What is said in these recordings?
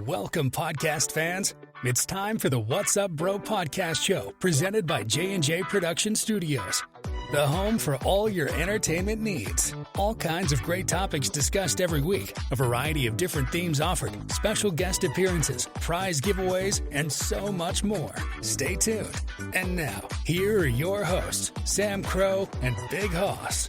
Welcome, podcast fans. It's time for the What's Up Bro podcast show presented by J&J Production Studios, the home for all your entertainment needs. All kinds of great topics discussed every week, a variety of different themes offered, special guest appearances, prize giveaways, and so much more. Stay tuned. And now, here are your hosts, Sam Crow and Big Hoss.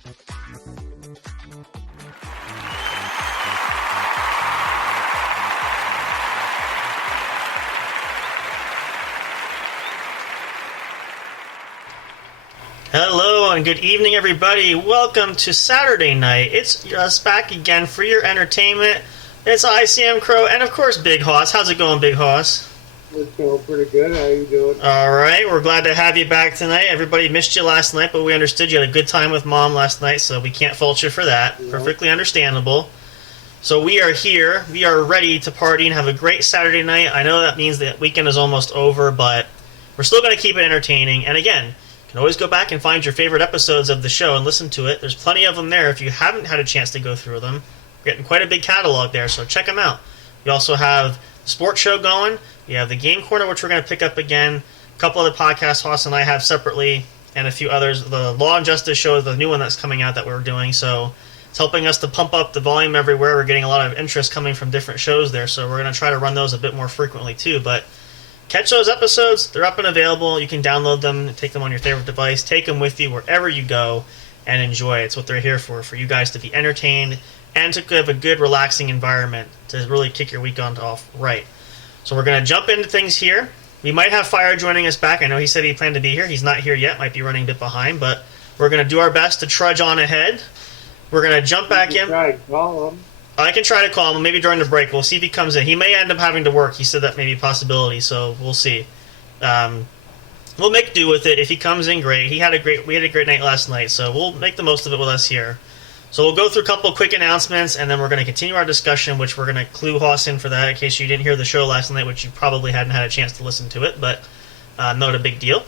Hello and good evening, everybody. Welcome to Saturday night. It's us back again for your entertainment. It's I, Sam Crow, and of course, Big Hoss. How's it going, Big Hoss? It's going pretty good. How you doing? All right. We're glad to have you back tonight. Everybody missed you last night, but we understood you had a good time with Mom last night, so we can't fault you for that. Yeah. Perfectly understandable. So we are here. We are ready to party and have a great Saturday night. I know that means the weekend is almost over, but we're still going to keep it entertaining. And again, you can always go back and find your favorite episodes of the show and listen to it. There's plenty of them there if you haven't had a chance to go through them. We're getting quite a big catalog there, so check them out. We also have the sports show going. We have the Game Corner, which we're going to pick up again. A couple other podcasts Hoss and I have separately, and a few others. The Law and Justice show is the new one that's coming out that we're doing, so it's helping us to pump up the volume everywhere. We're getting a lot of interest coming from different shows there, so we're going to try to run those a bit more frequently too, but catch those episodes. They're up and available. You can download them, take them on your favorite device, take them with you wherever you go, and enjoy. It's what they're here for you guys to be entertained and to have a good, relaxing environment to really kick your week off right. So we're going to jump into things here. We might have Fire joining us back. I know he said he planned to be here. He's not here yet. Might be running a bit behind, but we're going to do our best to trudge on ahead. We're going to jump back in. Try to call him. I can try to call him, maybe during the break. We'll see if he comes in. He may end up having to work. He said that may be a possibility, so we'll see. We'll make do with it. If he comes in, great. We had a great night last night, so we'll make the most of it with us here. So we'll go through a couple of quick announcements, and then we're going to continue our discussion, which we're going to clue Hoss in for that in case you didn't hear the show last night, which you probably hadn't had a chance to listen to it, but not a big deal.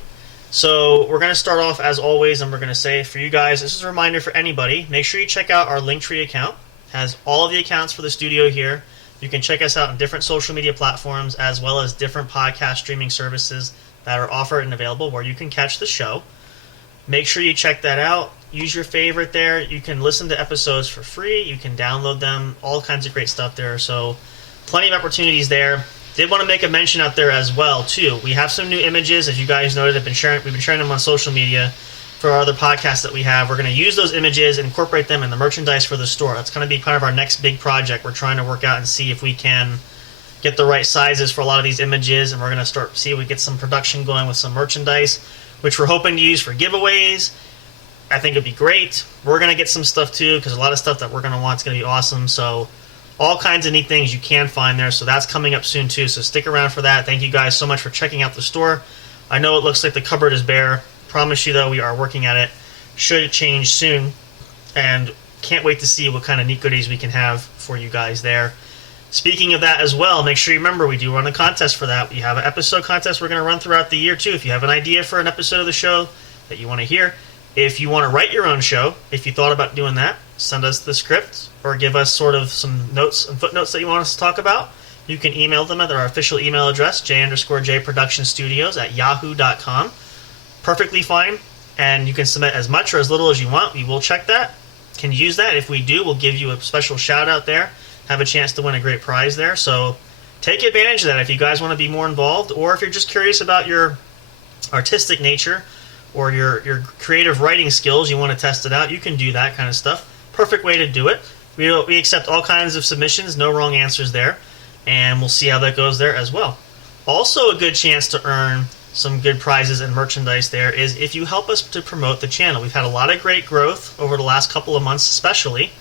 So we're going to start off, as always, and we're going to say for you guys, this is a reminder for anybody, make sure you check out our Linktree account. Has all of the accounts for the studio here. You can check us out on different social media platforms as well as different podcast streaming services that are offered and available where you can catch the show. Make sure you check that out. Use your favorite there. You can listen to episodes for free. You can download them. All kinds of great stuff there. So plenty of opportunities there. Did want to make a mention out there as well, too. We have some new images. As you guys noted, we've been sharing them on social media for our other podcasts that we have. We're going to use those images and incorporate them in the merchandise for the store. That's going to be kind of our next big project. We're trying to work out and see if we can get the right sizes for a lot of these images, and we're going to see if we get some production going with some merchandise, which we're hoping to use for giveaways. I think it'd be great. We're going to get some stuff too, because a lot of stuff that we're going to want is going to be awesome. So all kinds of neat things you can find there. So that's coming up soon too. So stick around for that. Thank you guys so much for checking out the store. I know it looks like the cupboard is bare. Promise you, though, we are working at it. Should change soon, and can't wait to see what kind of neat goodies we can have for you guys there. Speaking of that as well, make sure you remember we do run a contest for that. We have an episode contest we're going to run throughout the year, too. If you have an idea for an episode of the show that you want to hear, if you want to write your own show, if you thought about doing that, send us the script or give us sort of some notes and footnotes that you want us to talk about. You can email them at our official email address, j_jproductionstudios@yahoo.com. Perfectly fine, and you can submit as much or as little as you want. We will check that, can use that. If we do, we'll give you a special shout out there, have a chance to win a great prize there. So take advantage of that if you guys want to be more involved, or if you're just curious about your artistic nature or your creative writing skills, you want to test it out, you can do that kind of stuff. Perfect way to do it. We accept all kinds of submissions, no wrong answers there, and we'll see how that goes there as well. Also a good chance to earn some good prizes and merchandise there is if you help us to promote the channel. We've had a lot of great growth over the last couple of months especially.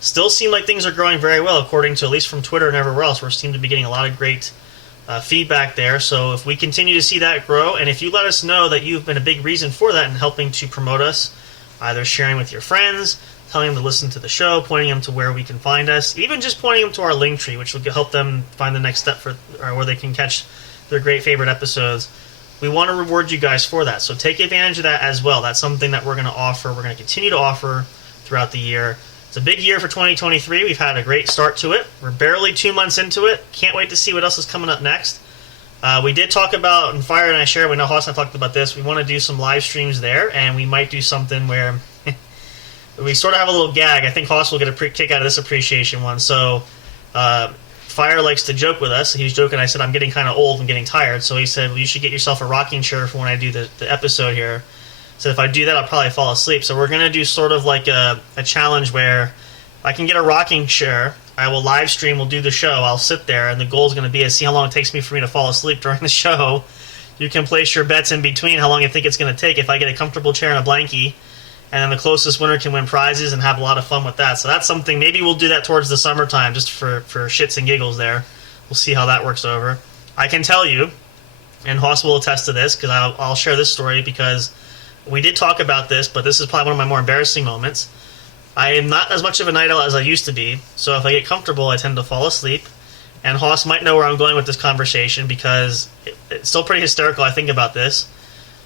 Still seem like things are growing very well according to at least from Twitter and everywhere else. We seem to be getting a lot of great feedback there. So if we continue to see that grow, and if you let us know that you've been a big reason for that in helping to promote us, either sharing with your friends, telling them to listen to the show, pointing them to where we can find us, even just pointing them to our Linktree, which will help them find the next step for where they can catch their great favorite episodes. We want to reward you guys for that, so take advantage of that as well. That's something that we're going to offer. We're going to continue to offer throughout the year It's a big year for 2023. We've had a great start to it. We're barely 2 months into it. Can't wait to see what else is coming up next. We did talk about, and Fire and I share, we know Haas and I talked about this, we want to do some live streams there, and we might do something where we sort of have a little gag. I think Haas will get a kick out of this appreciation one. So Fire likes to joke with us. He was joking. I said, I'm getting kind of old and getting tired. So he said, well, you should get yourself a rocking chair for when I do the episode here. So if I do that, I'll probably fall asleep. So we're going to do sort of like a challenge where I can get a rocking chair. I will live stream. We'll do the show. I'll sit there, and the goal is going to be to see how long it takes for me to fall asleep during the show. You can place your bets in between how long you think it's going to take. If I get a comfortable chair and a blankie, and then the closest winner can win prizes and have a lot of fun with that. So that's something. Maybe we'll do that towards the summertime, just for shits and giggles there. We'll see how that works over. I can tell you, and Haas will attest to this, because I'll share this story, because we did talk about this, but this is probably one of my more embarrassing moments. I am not as much of a night owl as I used to be, so if I get comfortable, I tend to fall asleep. And Haas might know where I'm going with this conversation, because it's still pretty hysterical I think about this.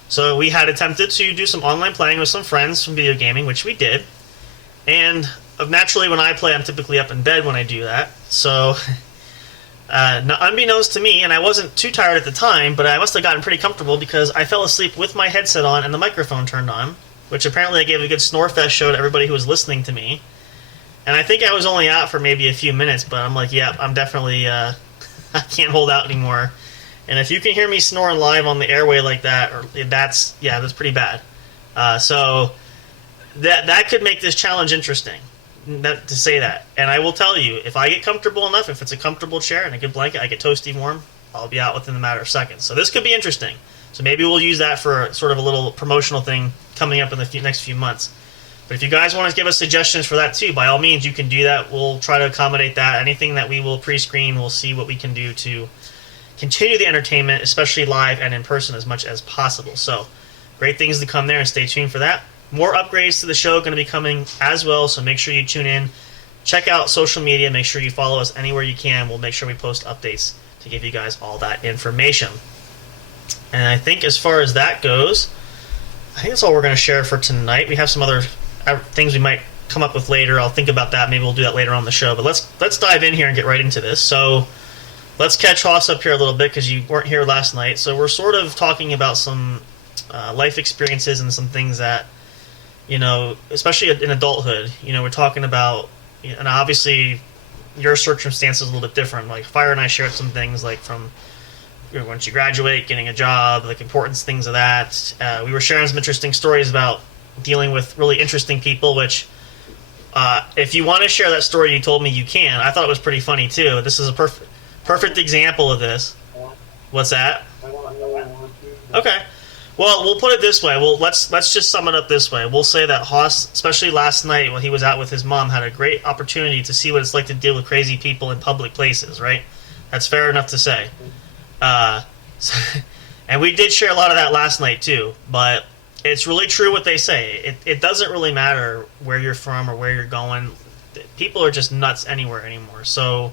So we had attempted to do some online playing with some friends from video gaming, which we did. And naturally, when I play, I'm typically up in bed when I do that. So, unbeknownst to me, and I wasn't too tired at the time, but I must have gotten pretty comfortable because I fell asleep with my headset on and the microphone turned on, which apparently I gave a good snore fest show to everybody who was listening to me. And I think I was only out for maybe a few minutes, but I'm like, yeah, I'm definitely, I can't hold out anymore. And if you can hear me snoring live on the airway like that, that's pretty bad. So that could make this challenge interesting, to say that. And I will tell you, if I get comfortable enough, if it's a comfortable chair and a good blanket, I get toasty warm, I'll be out within a matter of seconds. So this could be interesting. So maybe we'll use that for sort of a little promotional thing coming up in the next few months. But if you guys want to give us suggestions for that too, by all means, you can do that. We'll try to accommodate that. Anything that we will pre-screen, we'll see what we can do to continue the entertainment, especially live and in person, as much as possible. So great things to come there, and stay tuned for that. More upgrades to the show going to be coming as well, so make sure you tune in. Check out social media. Make sure you follow us anywhere you can. We'll make sure we post updates to give you guys all that information. And I think as far as that goes, I think that's all we're going to share for tonight. We have some other things we might come up with later. I'll think about that. Maybe we'll do that later on the show. But let's dive in here and get right into this. So let's catch Haas up here a little bit, because you weren't here last night. So we're sort of talking about some life experiences and some things that, especially in adulthood, we're talking about, and obviously your circumstances are a little bit different. Like Fire and I shared some things like from once you graduate, getting a job, like importance, things of that. We were sharing some interesting stories about dealing with really interesting people, which if you want to share that story you told me, you can. I thought it was pretty funny too. This is a perfect example of this. What's that? Okay. Well, we'll put it this way. Well, let's just sum it up this way. We'll say that Haas, especially last night when he was out with his mom, had a great opportunity to see what it's like to deal with crazy people in public places, right? That's fair enough to say. And we did share a lot of that last night too, but it's really true what they say. It doesn't really matter where you're from or where you're going. People are just nuts anywhere anymore. So,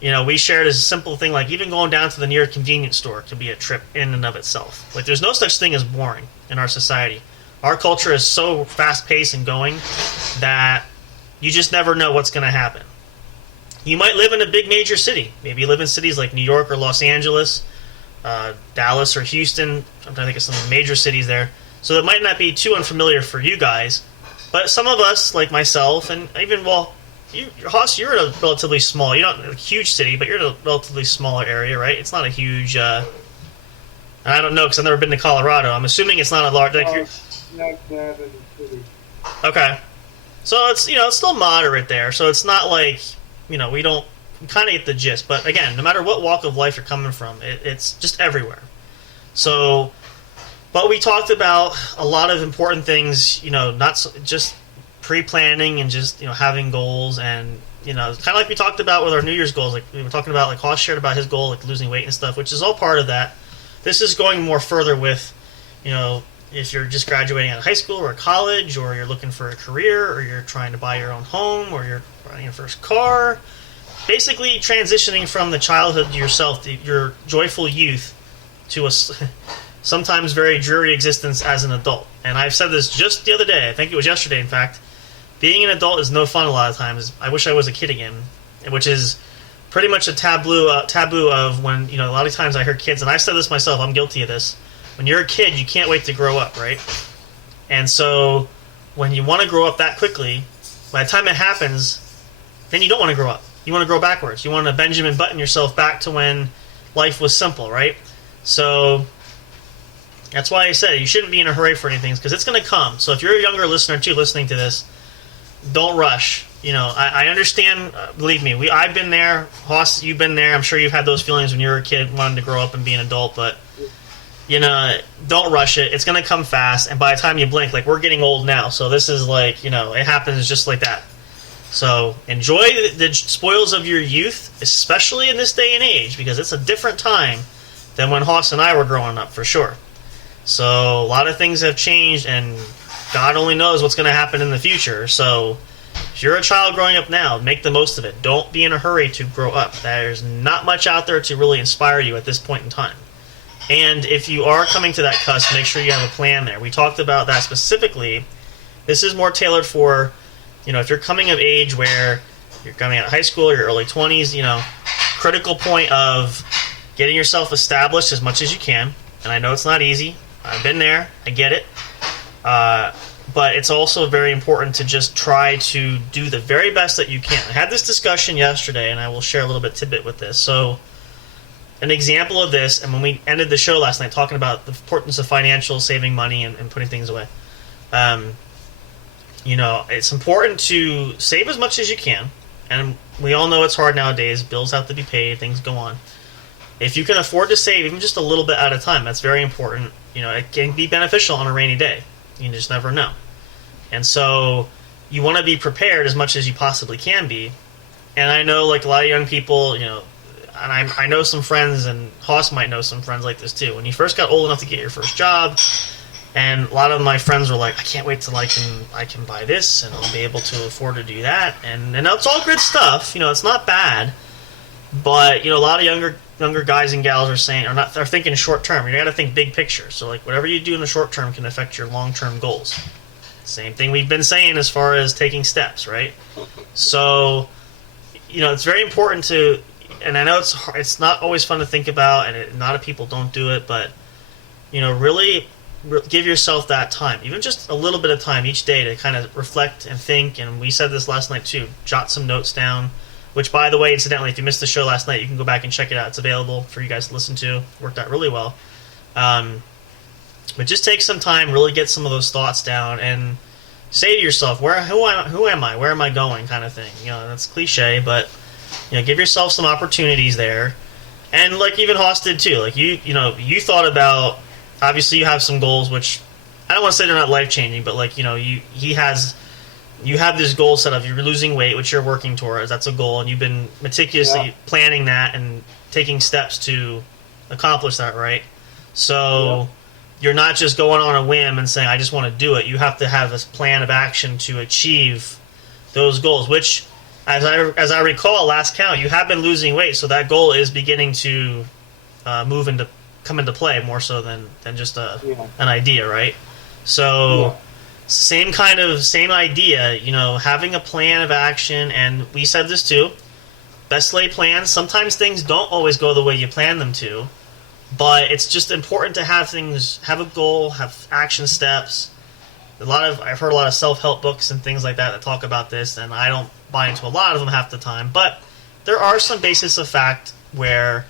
we shared a simple thing like even going down to the nearest convenience store could be a trip in and of itself. Like there's no such thing as boring in our society. Our culture is so fast-paced and going that you just never know what's going to happen. You might live in a big major city. Maybe you live in cities like New York or Los Angeles, Dallas or Houston. I'm trying to think of some major cities there. So it might not be too unfamiliar for you guys. But some of us, like myself, and even, Haas, you're in a relatively small, you're not in a huge city, but you're in a relatively smaller area, right? It's not a huge, and I don't know because I've never been to Colorado. I'm assuming it's not a large, like you're... Not bad in the city. Okay. So it's, it's still moderate there. So it's not like, we kind of get the gist. But again, no matter what walk of life you're coming from, it's just everywhere. So, but we talked about a lot of important things, not just pre-planning and just, having goals and, kind of like we talked about with our New Year's goals. Like we were talking about, like Haas shared about his goal, like losing weight and stuff, which is all part of that. This is going more further with, if you're just graduating out of high school or college, or you're looking for a career, or you're trying to buy your own home, or you're buying your first car. Basically transitioning from the childhood yourself, your joyful youth, to a sometimes very dreary existence as an adult. And I've said this just the other day, I think it was yesterday in fact, being an adult is no fun a lot of times. I wish I was a kid again, which is pretty much a taboo of when, a lot of times I hear kids, and I've said this myself, I'm guilty of this. When you're a kid, you can't wait to grow up, right? And so when you want to grow up that quickly, by the time it happens, then you don't want to grow up. You want to grow backwards. You want to Benjamin Button yourself back to when life was simple, right? So that's why I said you shouldn't be in a hurry for anything, because it's going to come. So if you're a younger listener too, listening to this, don't rush. I understand. Believe me, I've been there. Hoss, you've been there. I'm sure you've had those feelings when you were a kid, wanting to grow up and be an adult. But don't rush it. It's going to come fast, and by the time you blink, like, we're getting old now, so this is like, it happens just like that. So enjoy the spoils of your youth, especially in this day and age, because it's a different time than when Hoss and I were growing up, for sure. So a lot of things have changed, and God only knows what's going to happen in the future. So if you're a child growing up now, make the most of it. Don't be in a hurry to grow up. There's not much out there to really inspire you at this point in time. And if you are coming to that cusp, make sure you have a plan there. We talked about that specifically. This is more tailored for, if you're coming of age where you're coming out of high school, your early 20s, critical point of getting yourself established as much as you can. And I know it's not easy. I've been there. I get it. But it's also very important to just try to do the very best that you can. I had this discussion yesterday, and I will share a little bit tidbit with this. So an example of this, and when we ended the show last night talking about the importance of financial, saving money, and putting things away, it's important to save as much as you can. And we all know it's hard nowadays. Bills have to be paid. Things go on. If you can afford to save even just a little bit at a time, that's very important. It can be beneficial on a rainy day. You just never know. And so you want to be prepared as much as you possibly can be. And I know, like, a lot of young people, and I know some friends, and Hoss might know some friends like this too. When you first got old enough to get your first job, and a lot of my friends were like, I can't wait till I can buy this, and I'll be able to afford to do that. And it's all good stuff. It's not bad. But, a lot of younger guys and gals are thinking short term. You got to think big picture. So, like, whatever you do in the short term can affect your long term goals. Same thing we've been saying as far as taking steps, right? So, it's very important to, and I know it's not always fun to think about, and a lot of people don't do it, but really give yourself that time, even just a little bit of time each day to kind of reflect and think. And we said this last night too. Jot some notes down. Which, by the way, incidentally, if you missed the show last night, you can go back and check it out. It's available for you guys to listen to. Worked out really well. But just take some time, really get some of those thoughts down, and say to yourself, who am I? Where am I going? Kind of thing. That's cliche, but give yourself some opportunities there. And like even Hoss did too. Like you thought about. Obviously, you have some goals, which I don't want to say they're not life changing, but like you have this goal set up. You're losing weight, which you're working towards. That's a goal, and you've been meticulously planning that and taking steps to accomplish that, right? So you're not just going on a whim and saying, I just want to do it. You have to have this plan of action to achieve those goals, which, as I recall, last count, you have been losing weight, so that goal is beginning to come into play more so than just an idea, right? So same idea, having a plan of action. And we said this too, best laid plans, sometimes things don't always go the way you plan them to, but it's just important to have a goal, have action steps. I've heard a lot of self-help books and things like that talk about this, and I don't buy into a lot of them half the time, but there are some basis of fact where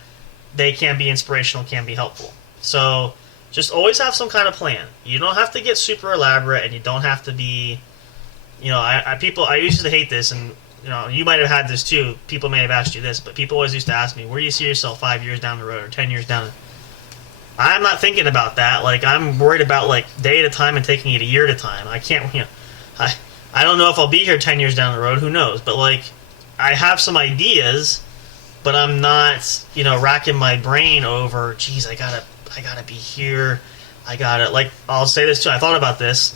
they can be inspirational, can be helpful. So just always have some kind of plan. You don't have to get super elaborate, and you don't have to be, I used to hate this, and you might have had this too. People may have asked you this, but people always used to ask me, where do you see yourself 5 years down the road or 10 years down? I'm not thinking about that. Like, I'm worried about like day at a time and taking it a year at a time. I can't, I don't know if I'll be here 10 years down the road. Who knows? But like, I have some ideas, but I'm not, racking my brain over, geez, I gotta be here. I'll say this too. I thought about this,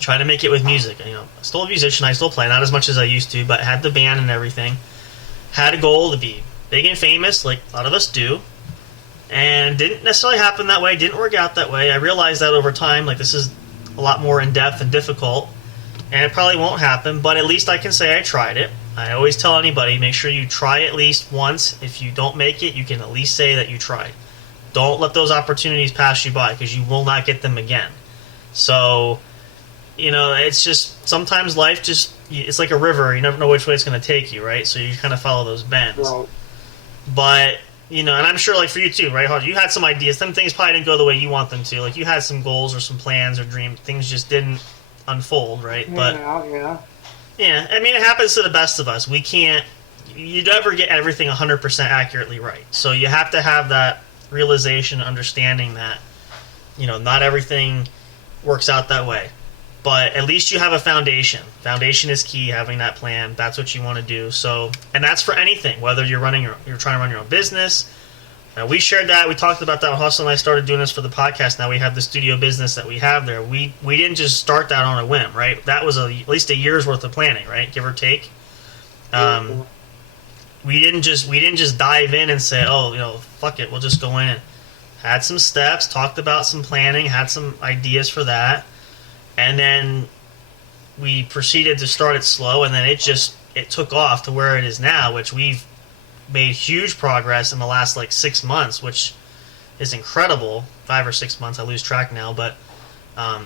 trying to make it with music. I'm still a musician. I still play, not as much as I used to, but had the band and everything. Had a goal to be big and famous, like a lot of us do. And didn't necessarily happen that way. Didn't work out that way. I realized that over time, like, this is a lot more in depth and difficult. and it probably won't happen, but at least I can say I tried it. I always tell anybody, make sure you try at least once. If you don't make it, you can at least say that you tried. Don't let those opportunities pass you by, because you will not get them again. So, it's just, sometimes life just, it's like a river. You never know which way it's going to take you, right? So you kind of follow those bends. Right. But, and I'm sure, like, for you too, right? You had some ideas. Some things probably didn't go the way you want them to. Like, you had some goals or some plans or dreams. Things just didn't unfold, right? But Yeah. yeah, I mean, it happens to the best of us. You never get everything 100% accurately right. So you have to have that realization, understanding that, not everything works out that way. But at least you have a foundation. Foundation is key, having that plan. That's what you want to do. So, and that's for anything, whether you're trying to run your own business. We shared that. We talked about that when Hustle and I started doing this for the podcast. Now we have the studio business that we have there. We didn't just start that on a whim, right? That was at least a year's worth of planning, right? Give or take. We didn't just dive in and say, fuck it, we'll just go in. Had some steps, talked about some planning, had some ideas for that, and then we proceeded to start it slow, and then it took off to where it is now, which we've made huge progress in the last 6 months, which is incredible. 5 or 6 months, I lose track now. But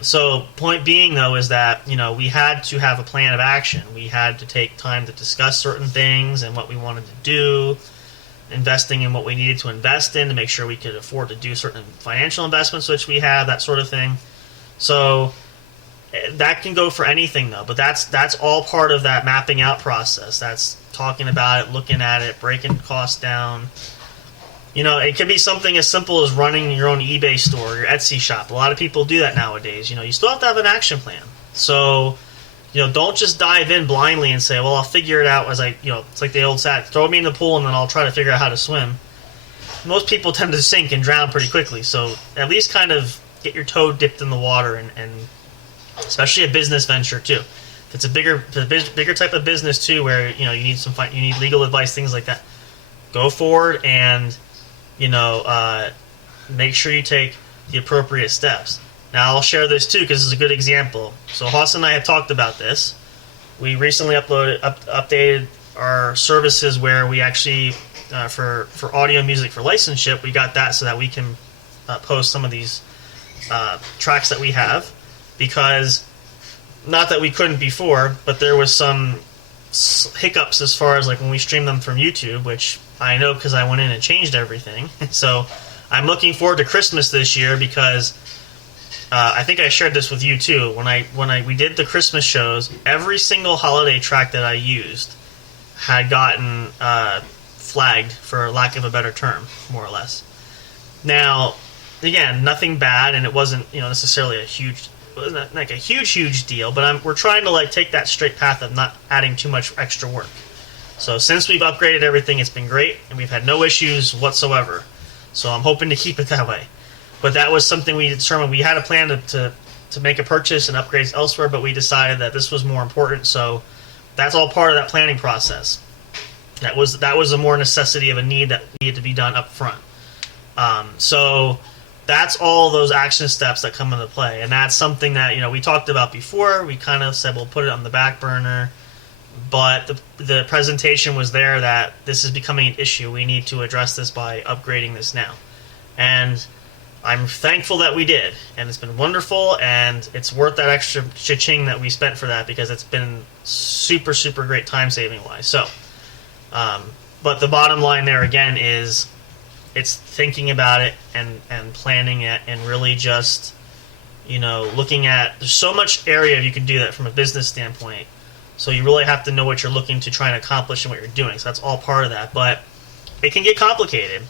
so point being, though, is that we had to have a plan of action. We had to take time to discuss certain things and what we wanted to do, investing in what we needed to invest in to make sure we could afford to do certain financial investments, which we have, that sort of thing. So that can go for anything, though, but that's all part of that mapping out process. That's talking about it, looking at it, breaking costs down. It could be something as simple as running your own eBay store, your Etsy shop. A lot of people do that nowadays. You still have to have an action plan. So, don't just dive in blindly and say, well, I'll figure it out as it's like the old saying, throw me in the pool and then I'll try to figure out how to swim. Most people tend to sink and drown pretty quickly. So at least kind of get your toe dipped in the water, and especially a business venture too. If it's a bigger type of business too, where you need legal advice, things like that, go forward and make sure you take the appropriate steps. Now I'll share this too because it's a good example. So Haas and I had talked about this. We recently updated our services where we actually for audio music for licenseship, we got that so that we can post some of these tracks that we have, because not that we couldn't before, but there was some hiccups as far as when we stream them from YouTube, which I know because I went in and changed everything. So I'm looking forward to Christmas this year because I think I shared this with you too. When we did the Christmas shows, every single holiday track that I used had gotten flagged, for lack of a better term, more or less. Now, again, nothing bad, and it wasn't necessarily a huge deal, but we're trying to take that straight path of not adding too much extra work. So since we've upgraded everything, it's been great, and we've had no issues whatsoever. So I'm hoping to keep it that way. But that was something we determined. We had a plan to make a purchase and upgrades elsewhere, but we decided that this was more important. So that's all part of that planning process. That was a more necessity of a need that needed to be done up front. So that's all those action steps that come into play, and that's something that we talked about before. We kind of said we'll put it on the back burner, but the presentation was there that this is becoming an issue. We need to address this by upgrading this now, and I'm thankful that we did, and it's been wonderful, and it's worth that extra cha-ching that we spent for that, because it's been super, super great time saving wise. So, but the bottom line there again is it's thinking about it and planning it, and really just looking at, there's so much area you can do that from a business standpoint. So you really have to know what you're looking to try and accomplish and what you're doing. So that's all part of that, but it can get complicated.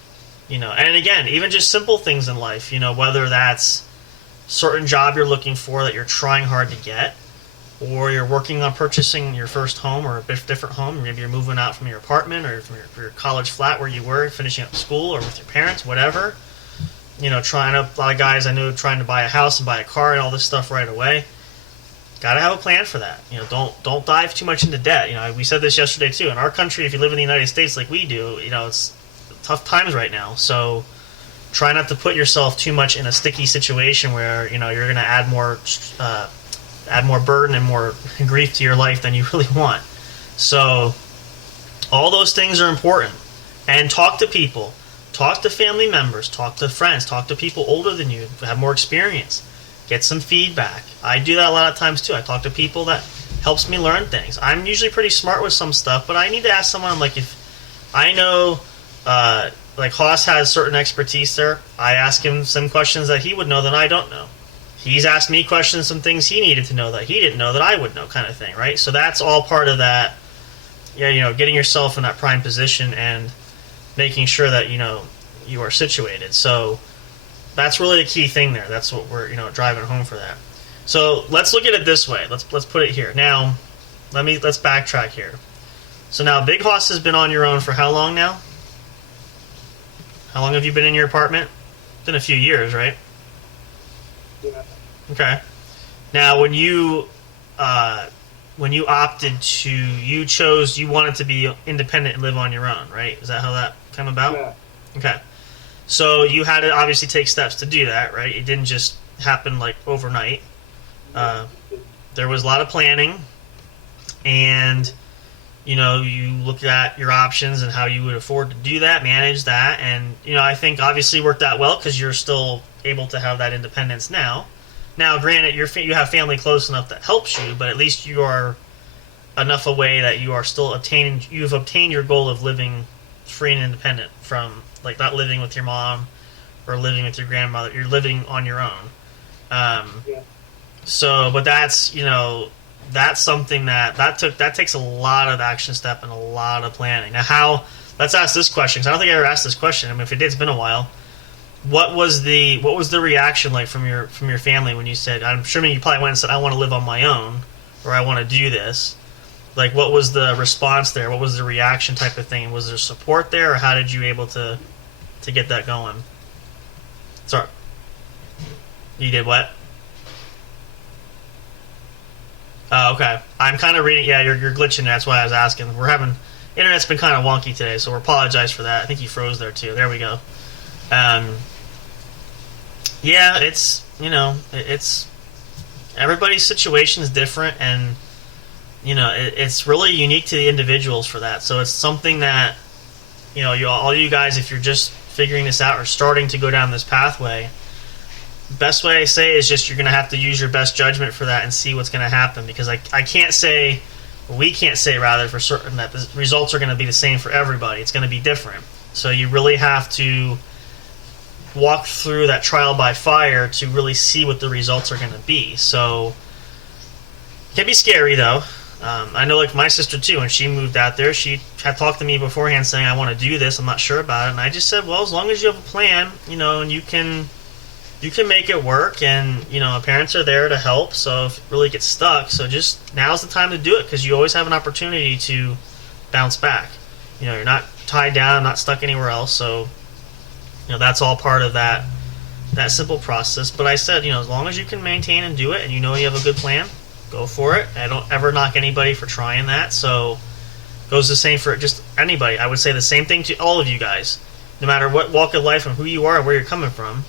And again, even just simple things in life, whether that's certain job you're looking for that you're trying hard to get, or you're working on purchasing your first home or a different home. Maybe you're moving out from your apartment or from your college flat where you were, finishing up school, or with your parents, whatever. A lot of guys I know trying to buy a house and buy a car and all this stuff right away. Got to have a plan for that. Don't dive too much into debt. We said this yesterday too. In our country, if you live in the United States like we do, it's tough times right now. So try not to put yourself too much in a sticky situation where you're going to add more add more burden and more grief to your life than you really want. So all those things are important. And talk to people. Talk to family members. Talk to friends. Talk to people older than you who have more experience. Get some feedback. I do that a lot of times too. I talk to people that helps me learn things. I'm usually pretty smart with some stuff, but I need to ask someone, like, if I know, like Haas has certain expertise there, I ask him some questions that he would know that I don't know. He's asked me questions, some things he needed to know that he didn't know that I would know, kind of thing, right? So that's all part of that, getting yourself in that prime position and making sure that, you are situated. So that's really the key thing there. That's what we're, driving home for that. So let's look at it this way. Let's put it here. Now, let's backtrack here. So now Big Hoss has been on your own for how long now? How long have you been in your apartment? It's been a few years, right? Yeah. Okay. Now, when you opted to, you wanted to be independent and live on your own, right? Is that how that came about? Yeah. Okay. So you had to obviously take steps to do that, right? It didn't just happen like overnight. There was a lot of planning, and you looked at your options and how you would afford to do that, manage that, and I think obviously worked out well because you're still able to have that independence now. Now, granted, you have family close enough that helps you, but at least you are enough away that you are still you've obtained your goal of living free and independent from, like, not living with your mom or living with your grandmother. You're living on your own. Yeah. So, but that's, that's something that takes a lot of action step and a lot of planning. Now, let's ask this question, because I don't think I ever asked this question. I mean, if it did, it's been a while. What was the reaction like from your family when you said, I'm sure you probably went and said, I want to live on my own, or I want to do this. Like, what was the response there? What was the reaction type of thing? Was there support there, or how did you able to get that going? Sorry. You did what? Oh, okay. I'm kind of reading. Yeah, you're glitching. That's why I was asking. Internet's been kind of wonky today, so we apologize for that. I think you froze there too. There we go. Yeah, it's everybody's situation is different, and it's really unique to the individuals for that. So it's something that all you guys, if you're just figuring this out or starting to go down this pathway, best way I say is just you're going to have to use your best judgment for that and see what's going to happen, because we can't say rather for certain that the results are going to be the same for everybody. It's going to be different. So you really have to walk through that trial by fire to really see what the results are going to be. So it can be scary though. I know, like my sister too, when she moved out there, she had talked to me beforehand saying, I want to do this, I'm not sure about it, and I just said, well, as long as you have a plan, and you can make it work, and parents are there to help, so if it really gets stuck, so just now's the time to do it, because you always have an opportunity to bounce back. You're not tied down, not stuck anywhere else, so that's all part of that simple process. But I said, as long as you can maintain and do it, and you have a good plan, go for it. I don't ever knock anybody for trying that, so goes the same for just anybody. I would say the same thing to all of you guys, no matter what walk of life and who you are and where you're coming from.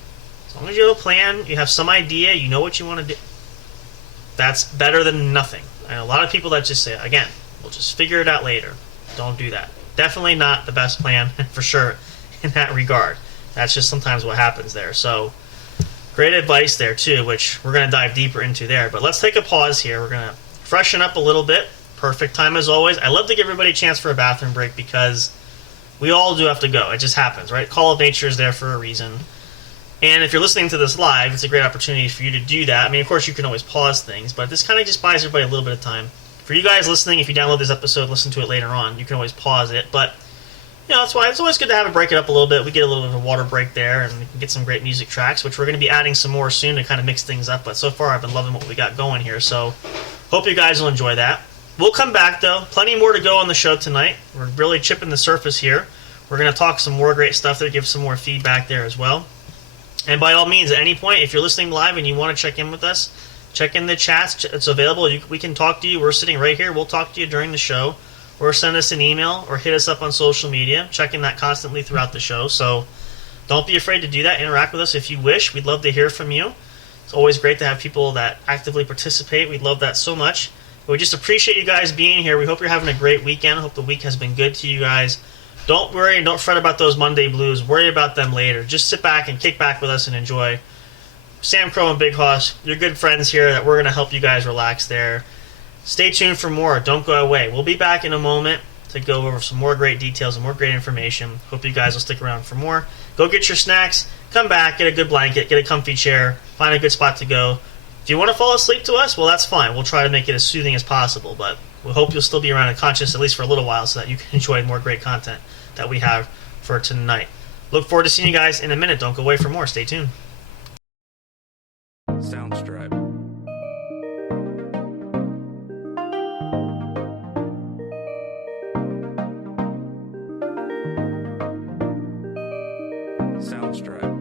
As long as you have a plan, you have some idea, you know what you want to do, that's better than nothing. I know a lot of people that just say, again, we'll just figure it out later. Don't do that. Definitely not the best plan, for sure, in that regard. That's just sometimes what happens there. So, great advice there, too, which we're going to dive deeper into there. But let's take a pause here. We're going to freshen up a little bit. Perfect time as always. I love to give everybody a chance for a bathroom break, because we all do have to go. It just happens, right? Call of nature is there for a reason. And if you're listening to this live, it's a great opportunity for you to do that. I mean, of course, you can always pause things, but this kind of just buys everybody a little bit of time. For you guys listening, if you download this episode, listen to it later on, you can always pause it. But, that's why it's always good to have it break it up a little bit. We get a little bit of a water break there, and we can get some great music tracks, which we're going to be adding some more soon to kind of mix things up. But so far, I've been loving what we got going here. So, hope you guys will enjoy that. We'll come back, though. Plenty more to go on the show tonight. We're really chipping the surface here. We're going to talk some more great stuff there, give some more feedback there as well. And by all means, at any point, if you're listening live and you want to check in with us, check in the chats. It's available. We can talk to you. We're sitting right here. We'll talk to you during the show. Or send us an email or hit us up on social media. Checking that constantly throughout the show. So don't be afraid to do that. Interact with us if you wish. We'd love to hear from you. It's always great to have people that actively participate. We love that so much. We just appreciate you guys being here. We hope you're having a great weekend. I hope the week has been good to you guys. Don't worry and don't fret about those Monday blues. Worry about them later. Just sit back and kick back with us and enjoy. Sam Crow and Big Hoss, you're good friends here that we're going to help you guys relax there. Stay tuned for more. Don't go away. We'll be back in a moment to go over some more great details and more great information. Hope you guys will stick around for more. Go get your snacks. Come back. Get a good blanket. Get a comfy chair. Find a good spot to go. If you want to fall asleep to us, well, that's fine. We'll try to make it as soothing as possible, but we hope you'll still be around and conscious at least for a little while so that you can enjoy more great content that we have for tonight. Look forward to seeing you guys in a minute. Don't go away for more. Stay tuned. Soundstripe. Soundstripe.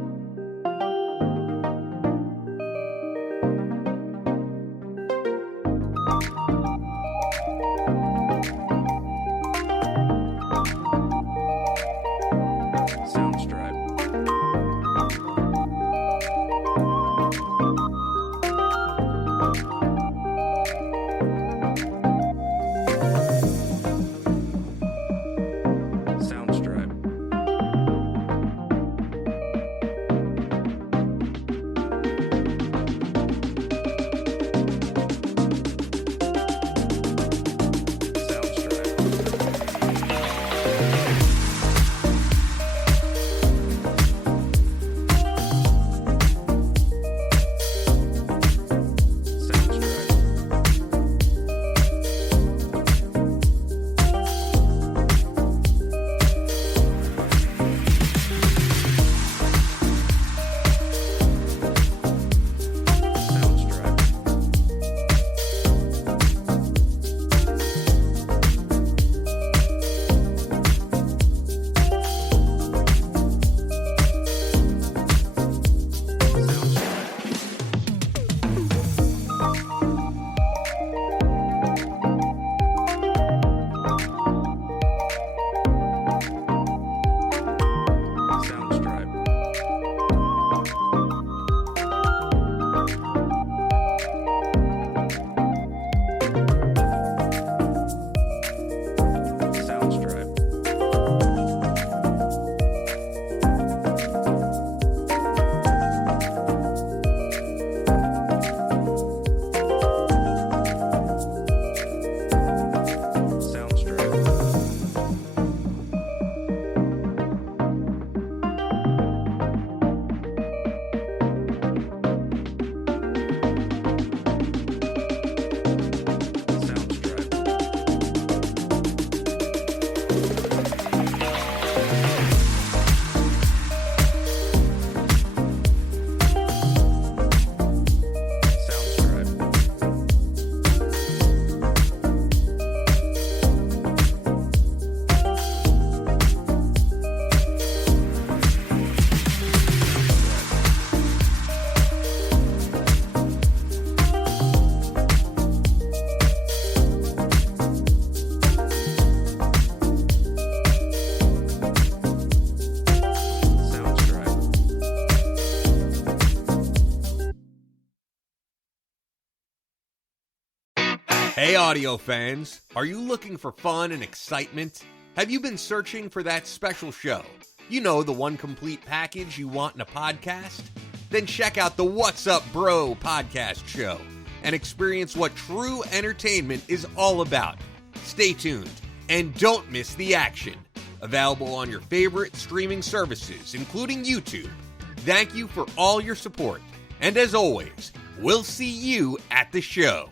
Hey audio fans, are you looking for fun and excitement? Have you been searching for that special show? You know, the one complete package you want in a podcast? Then check out the What's Up Bro podcast show and experience what true entertainment is all about. Stay tuned and don't miss the action. Available on your favorite streaming services, including YouTube. Thank you for all your support. And as always, we'll see you at the show.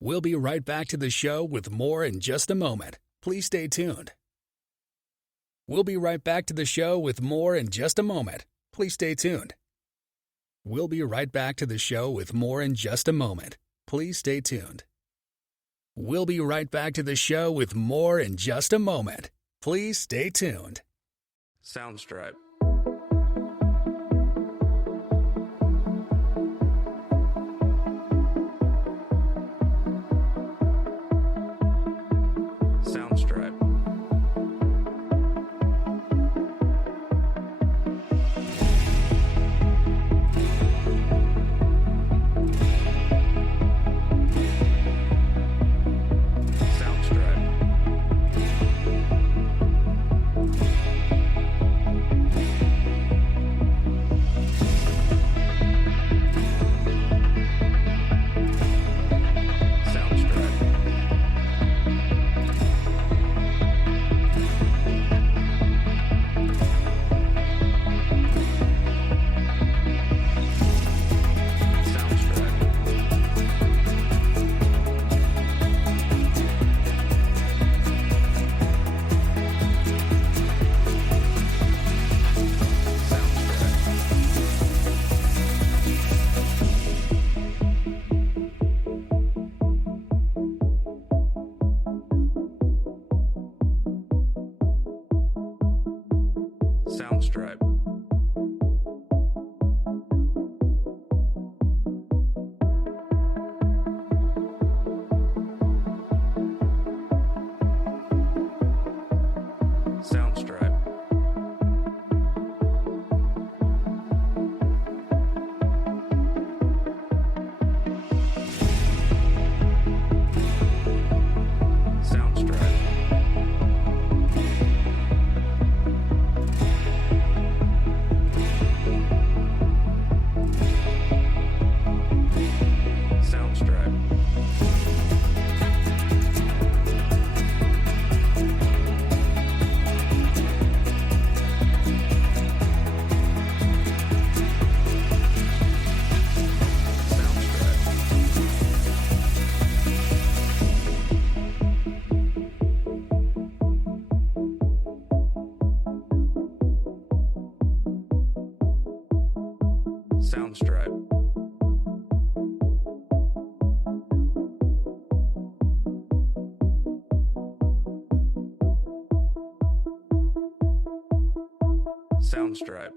We'll be right back to the show with more in just a moment. Please stay tuned. We'll be right back to the show with more in just a moment. Please stay tuned. We'll be right back to the show with more in just a moment. Please stay tuned. We'll be right back to the show with more in just a moment. Please stay tuned. Soundstripe. Soundstripe. Soundstripe. Soundstripe. Soundstripe. Soundstripe. Soundstripe. Soundstripe. Soundstripe.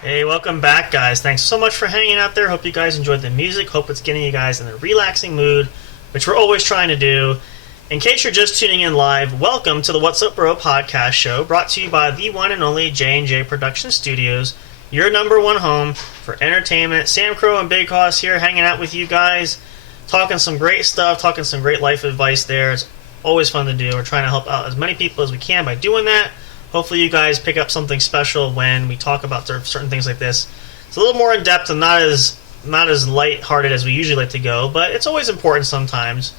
Hey, welcome back, guys. Thanks so much for hanging out there. Hope you guys enjoyed the music. Hope it's getting you guys in a relaxing mood, which we're always trying to do. In case you're just tuning in live, welcome to the What's Up Bro podcast show, brought to you by the one and only J&J Production Studios, your number one home for entertainment. Sam Crow and Big Hoss here, hanging out with you guys, talking some great stuff, talking some great life advice there. It's always fun to do. We're trying to help out as many people as we can by doing that. Hopefully you guys pick up something special when we talk about certain things like this. It's a little more in-depth and not as light-hearted as we usually like to go, but it's always important sometimes.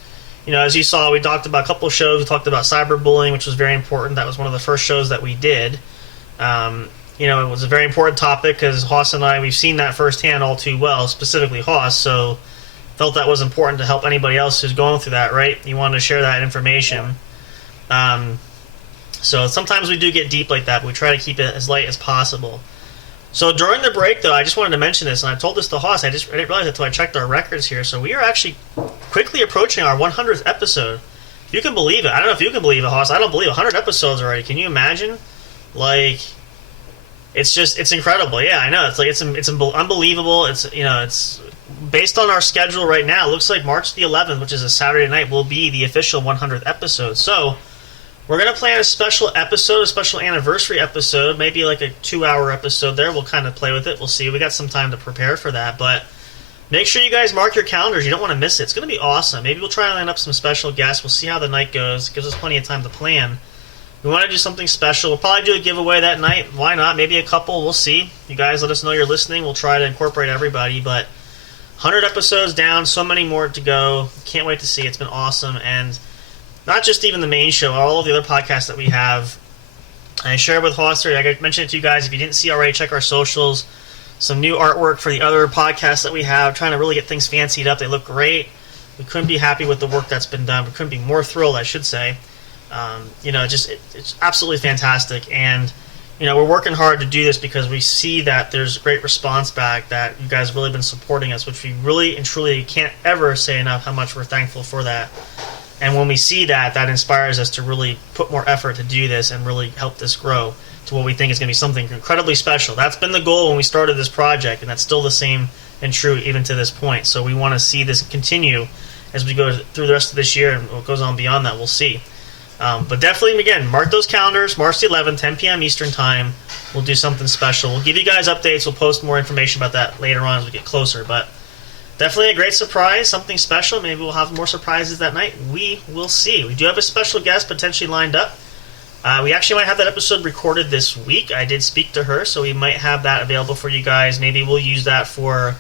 You know, as you saw, we talked about a couple of shows. We talked about cyberbullying, which was very important. That was one of the first shows that we did. You know, it was a very important topic because Hoss and I, we've seen that firsthand all too well, specifically Hoss, so felt that was important to help anybody else who's going through that, right? You wanted to share that information. So sometimes we do get deep like that, but we try to keep it as light as possible. So during the break, though, I just wanted to mention this, and I told this to Hoss. I didn't realize it until I checked our records here. So we are actually quickly approaching our 100th episode. If you can believe it. I don't know if you can believe it, Hoss. I don't believe it. 100 episodes already. Can you imagine? Like, it's incredible. Yeah, I know. It's unbelievable. It's based on our schedule right now. It looks like March the 11th, which is a Saturday night, will be the official 100th episode. So we're going to plan a special episode, a special anniversary episode, maybe like a 2-hour episode there. We'll kind of play with it. We'll see. We got some time to prepare for that, but make sure you guys mark your calendars. You don't want to miss it. It's going to be awesome. Maybe we'll try and line up some special guests. We'll see how the night goes. It gives us plenty of time to plan. We want to do something special. We'll probably do a giveaway that night. Why not? Maybe a couple. We'll see. You guys let us know you're listening. We'll try to incorporate everybody, but 100 episodes down, so many more to go. Can't wait to see. It's been awesome, and not just even the main show, all of the other podcasts that we have. I shared with Hoster, I mentioned it to you guys. If you didn't see already, check our socials. Some new artwork for the other podcasts that we have, trying to really get things fancied up. They look great. We couldn't be happy with the work that's been done. We couldn't be more thrilled, I should say. It's absolutely fantastic. And, we're working hard to do this because we see that there's great response back, that you guys have really been supporting us, which we really and truly can't ever say enough how much we're thankful for that. And when we see that, that inspires us to really put more effort to do this and really help this grow to what we think is going to be something incredibly special. That's been the goal when we started this project, and that's still the same and true even to this point. So we want to see this continue as we go through the rest of this year, and what goes on beyond that, we'll see. But definitely, again, mark those calendars, March the 11th, 10 p.m. Eastern Time. We'll do something special. We'll give you guys updates. We'll post more information about that later on as we get closer, but definitely a great surprise, something special. Maybe we'll have more surprises that night. We will see. We do have a special guest potentially lined up. We actually might have that episode recorded this week. I did speak to her, so we might have that available for you guys. Maybe we'll use that for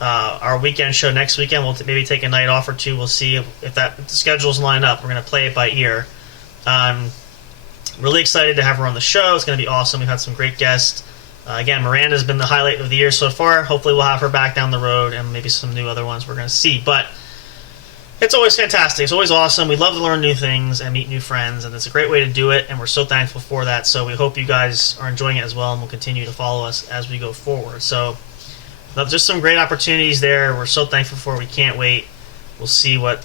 our weekend show next weekend. We'll maybe take a night off or two. We'll see if the schedules line up. We're going to play it by ear. Really excited to have her on the show. It's going to be awesome. We've had some great guests. Again, Miranda's been the highlight of the year so far. Hopefully we'll have her back down the road and maybe some new other ones we're going to see. But it's always fantastic. It's always awesome. We love to learn new things and meet new friends, and it's a great way to do it, and we're so thankful for that. So we hope you guys are enjoying it as well and will continue to follow us as we go forward. So just some great opportunities there. We're so thankful for it. We can't wait. We'll see what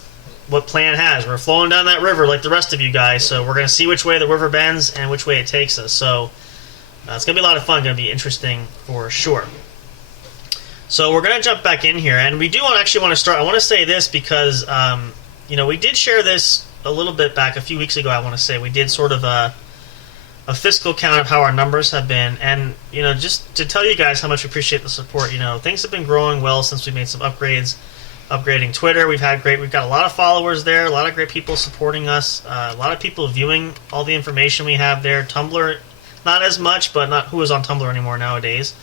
Plan has. We're flowing down that river like the rest of you guys, so we're going to see which way the river bends and which way it takes us. So it's going to be a lot of fun. Going to be interesting for sure. So we're going to jump back in here, and we do actually want to start. I want to say this because, we did share this a little bit back a few weeks ago. I want to say we did sort of a fiscal count of how our numbers have been, and just to tell you guys how much we appreciate the support. Things have been growing well since we made some upgrades, upgrading Twitter. We've got a lot of followers there, a lot of great people supporting us, a lot of people viewing all the information we have there. Tumblr, not as much, but not who is on Tumblr anymore nowadays.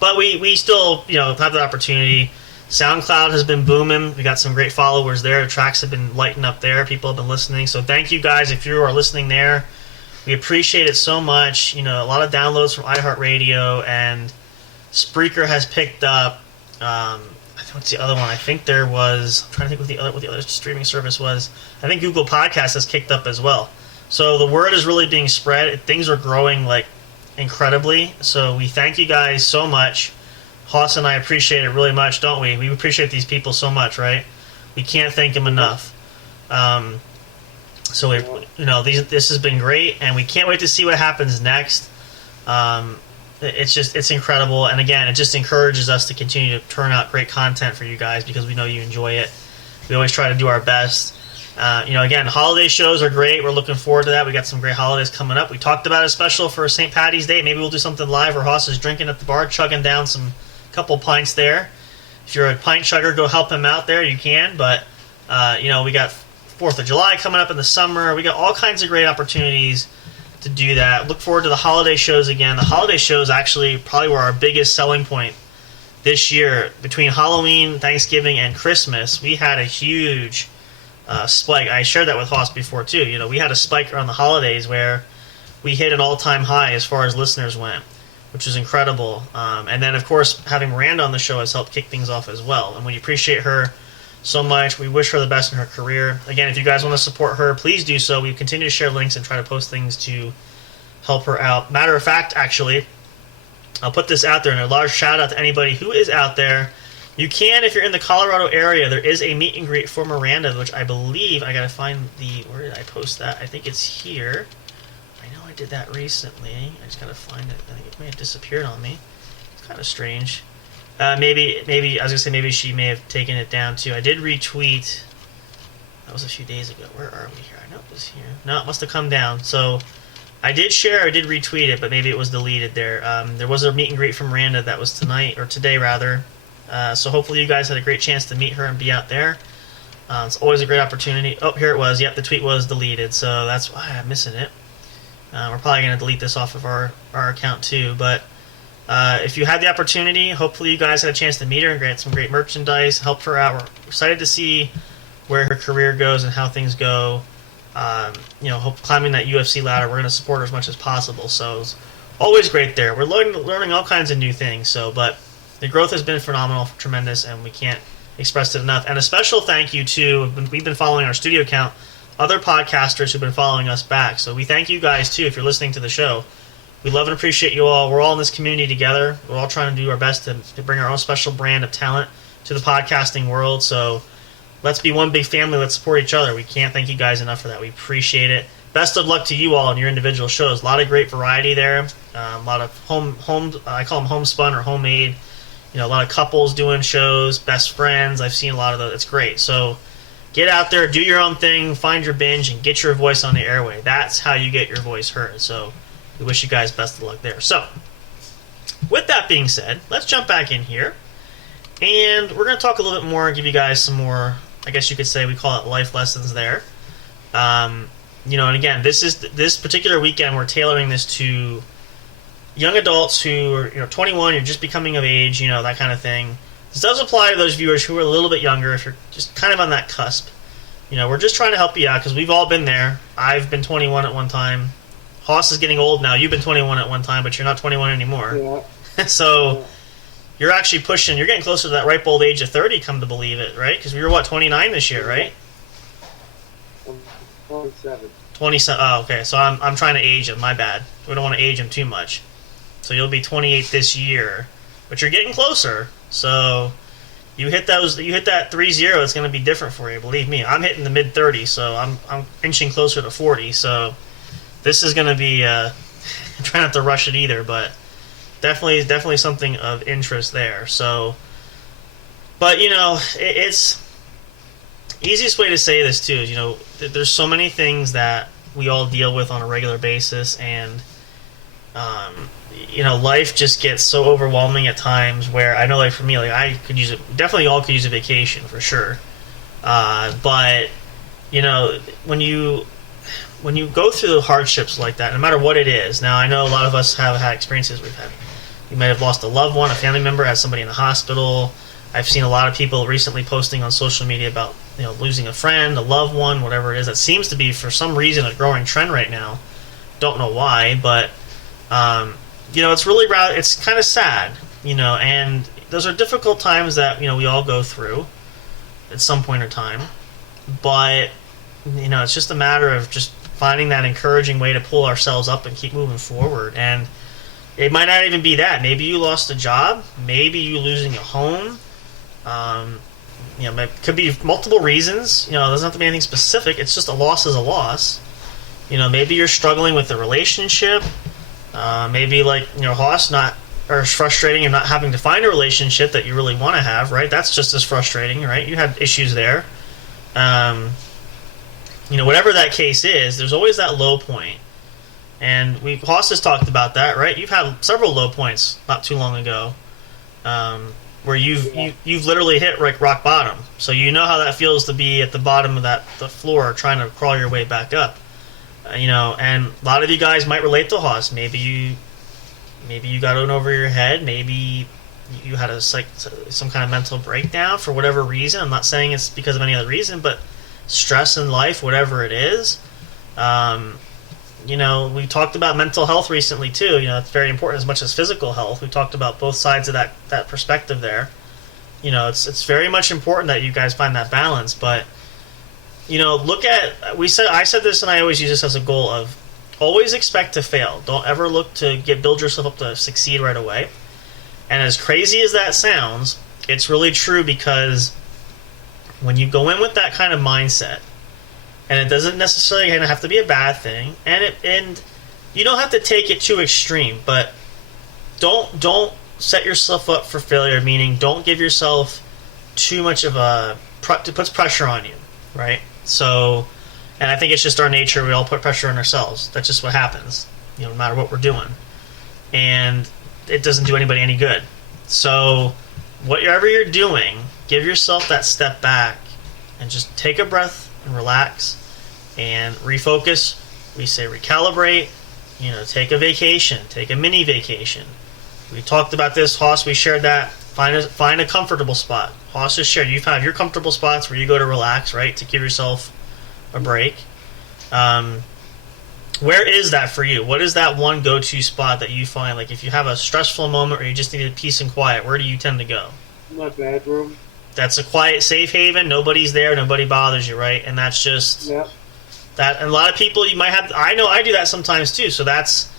But we still, have the opportunity. SoundCloud has been booming. We got some great followers there. Tracks have been lighting up there. People have been listening. So thank you guys if you are listening there. We appreciate it so much. A lot of downloads from iHeartRadio, and Spreaker has picked up. What's the other one? I think there was. I'm trying to think what the other streaming service was. I think Google Podcasts has kicked up as well. So the word is really being spread. Things are growing incredibly. So we thank you guys so much. Hoss and I appreciate it really much, don't we? We appreciate these people so much, right? We can't thank them enough. So this has been great, and we can't wait to see what happens next. It's incredible, and again, it just encourages us to continue to turn out great content for you guys because we know you enjoy it. We always try to do our best. Again, holiday shows are great. We're looking forward to that. We got some great holidays coming up. We talked about a special for St. Patty's Day. Maybe we'll do something live where Hoss is drinking at the bar, chugging down couple pints there. If you're a pint chugger, go help him out there. You can. But, we got 4th of July coming up in the summer. We got all kinds of great opportunities to do that. Look forward to the holiday shows again. The holiday shows actually probably were our biggest selling point this year. Between Halloween, Thanksgiving, and Christmas, we had a huge spike. I shared that with Hoss before too. We had a spike around the holidays where we hit an all-time high as far as listeners went, which is incredible. And then, of course, having Miranda on the show has helped kick things off as well. And we appreciate her so much. We wish her the best in her career. Again, if you guys want to support her, please do so. We continue to share links and try to post things to help her out. Matter of fact, actually, I'll put this out there, and a large shout-out to anybody who is out there. You can, if you're in the Colorado area, there is a meet and greet for Miranda, which I believe, I gotta find where did I post that? I think it's here. I know I did that recently. I just gotta find it. I think it may have disappeared on me. It's kind of strange. Maybe, I was gonna say maybe she may have taken it down too. I did retweet. That was a few days ago. Where are we here? I know it was here. No, it must have come down. So I did retweet it, but maybe it was deleted there. There was a meet and greet from Miranda that was today rather. So hopefully you guys had a great chance to meet her and be out there. It's always a great opportunity. Oh, here it was. Yep, the tweet was deleted, so that's why I'm missing it. We're probably going to delete this off of our account too. But if you had the opportunity, hopefully you guys had a chance to meet her and get some great merchandise, helped her out. We're excited to see where her career goes and how things go. Hope climbing that UFC ladder. We're going to support her as much as possible. So it's always great there. We're learning all kinds of new things. But the growth has been phenomenal, tremendous, and we can't express it enough. And a special thank you to, we've been following our studio account, other podcasters who've been following us back. So we thank you guys, too, if you're listening to the show. We love and appreciate you all. We're all in this community together. We're all trying to do our best to bring our own special brand of talent to the podcasting world. So let's be one big family. Let's support each other. We can't thank you guys enough for that. We appreciate it. Best of luck to you all in your individual shows. A lot of great variety there. A lot of home. I call them homespun or homemade. A lot of couples doing shows, best friends. I've seen a lot of those. It's great. So get out there, do your own thing, find your binge, and get your voice on the airway. That's how you get your voice heard. So we wish you guys best of luck there. So with that being said, let's jump back in here. And we're going to talk a little bit more and give you guys some more, I guess you could say we call it life lessons there. And again, this particular weekend, we're tailoring this to young adults who are 21, you're just becoming of age, that kind of thing, This does apply to those viewers who are a little bit younger, if you're just kind of on that cusp. We're just trying to help you out because we've all been there. I've been 21 at one time. Hoss is getting old now. You've been 21 at one time, but you're not 21 anymore. Yeah. So you're actually pushing. You're getting closer to that ripe old age of 30. Come to believe it, right? Because we were 29 this year, right? I'm 27. 27. Oh, okay. So I'm trying to age him. My bad. We don't want to age him too much. So you'll be 28 this year, but you're getting closer. So you hit that 3-0. It's going to be different for you. Believe me. I'm hitting the mid 30s, so I'm inching closer to 40. So this is going to be. Try not to rush it either, but definitely something of interest there. So, but it's easiest way to say this too is there's so many things that we all deal with on a regular basis, and life just gets so overwhelming at times where I know, like, for me, like, I could use it. Definitely all could use a vacation for sure. But when you go through hardships like that, no matter what it is. Now, I know a lot of us have had experiences we've had. You might have lost a loved one, a family member, had somebody in the hospital. I've seen a lot of people recently posting on social media about losing a friend, a loved one, whatever it is. That seems to be, for some reason, a growing trend right now. Don't know why, but it's really it's kind of sad, and those are difficult times that we all go through at some point in time. But it's just a matter of just finding that encouraging way to pull ourselves up and keep moving forward. And it might not even be that. Maybe you lost a job. Maybe you losing a home. It could be multiple reasons. It doesn't have to be anything specific. It's just a loss is a loss. Maybe you're struggling with a relationship. Maybe, like, Hoss, or frustrating and not having to find a relationship that you really want to have, right? That's just as frustrating, right? You had issues there. Whatever that case is, there's always that low point. And Hoss has talked about that, right? You've had several low points not too long ago, where you've literally hit rock bottom. So you know how that feels to be at the bottom of the floor, trying to crawl your way back up. And a lot of you guys might relate to Hoss. Maybe you got in over your head. Maybe you had some kind of mental breakdown for whatever reason. I'm not saying it's because of any other reason, but stress in life, whatever it is. We talked about mental health recently too. It's very important as much as physical health. We talked about both sides of that perspective there. It's very much important that you guys find that balance. But I said this, and I always use this as a goal of always expect to fail. Don't ever look to build yourself up to succeed right away. And as crazy as that sounds, it's really true, because when you go in with that kind of mindset, and it doesn't necessarily have to be a bad thing, and you don't have to take it too extreme, but don't set yourself up for failure. Meaning, don't give yourself too much of it puts pressure on you, right? So, and I think it's just our nature. We all put pressure on ourselves. That's just what happens, no matter what we're doing, and it doesn't do anybody any good. So, whatever you're doing, give yourself that step back and just take a breath and relax and refocus. We say recalibrate, take a vacation, take a mini vacation. We talked about this, Hoss, we shared that. Find a comfortable spot. Hoss has shared, you've had your comfortable spots where you go to relax, right, to give yourself a break. Where is that for you? What is that one go-to spot that you find, like, if you have a stressful moment or you just need peace and quiet, where do you tend to go? My bedroom. That's a quiet, safe haven. Nobody's there. Nobody bothers you, right? And that's just that. And a lot of people, you might have. I know I do that sometimes too. So that's,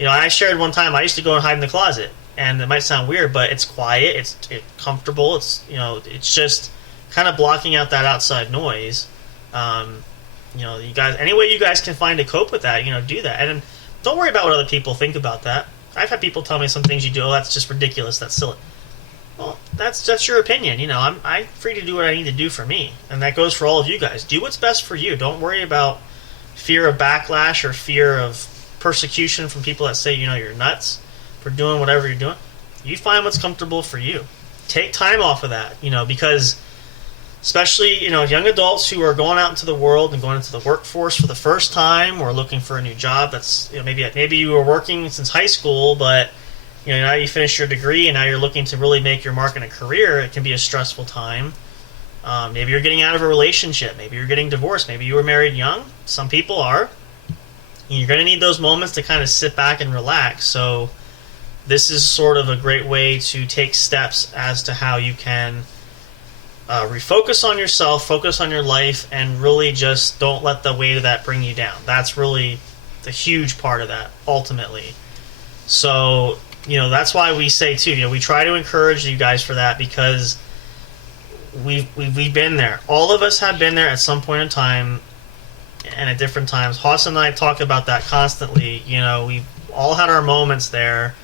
I shared one time. I used to go and hide in the closet, and it might sound weird, but it's quiet. It's comfortable. It's it's just kind of blocking out that outside noise. You guys, any way you guys can find to cope with that, do that, and don't worry about what other people think about that. I've had people tell me some things you do. Oh, that's just ridiculous. That's silly. Well, that's your opinion. I'm free to do what I need to do for me, and that goes for all of you guys. Do what's best for you. Don't worry about fear of backlash or fear of persecution from people that say you're nuts for doing whatever you're doing. You find what's comfortable for you. Take time off of that, because especially young adults who are going out into the world and going into the workforce for the first time or looking for a new job. That's maybe you were working since high school, but now you finish your degree and now you're looking to really make your mark in a career. It can be a stressful time. Maybe you're getting out of a relationship. Maybe you're getting divorced. Maybe you were married young. Some people are. And you're going to need those moments to kind of sit back and relax. So this is sort of a great way to take steps as to how you can refocus on yourself, focus on your life, and really just don't let the weight of that bring you down. That's really the huge part of that, ultimately. So, that's why we say, too, we try to encourage you guys for that, because we've been there. All of us have been there at some point in time and at different times. Haas and I talk about that constantly. We've all had our moments there,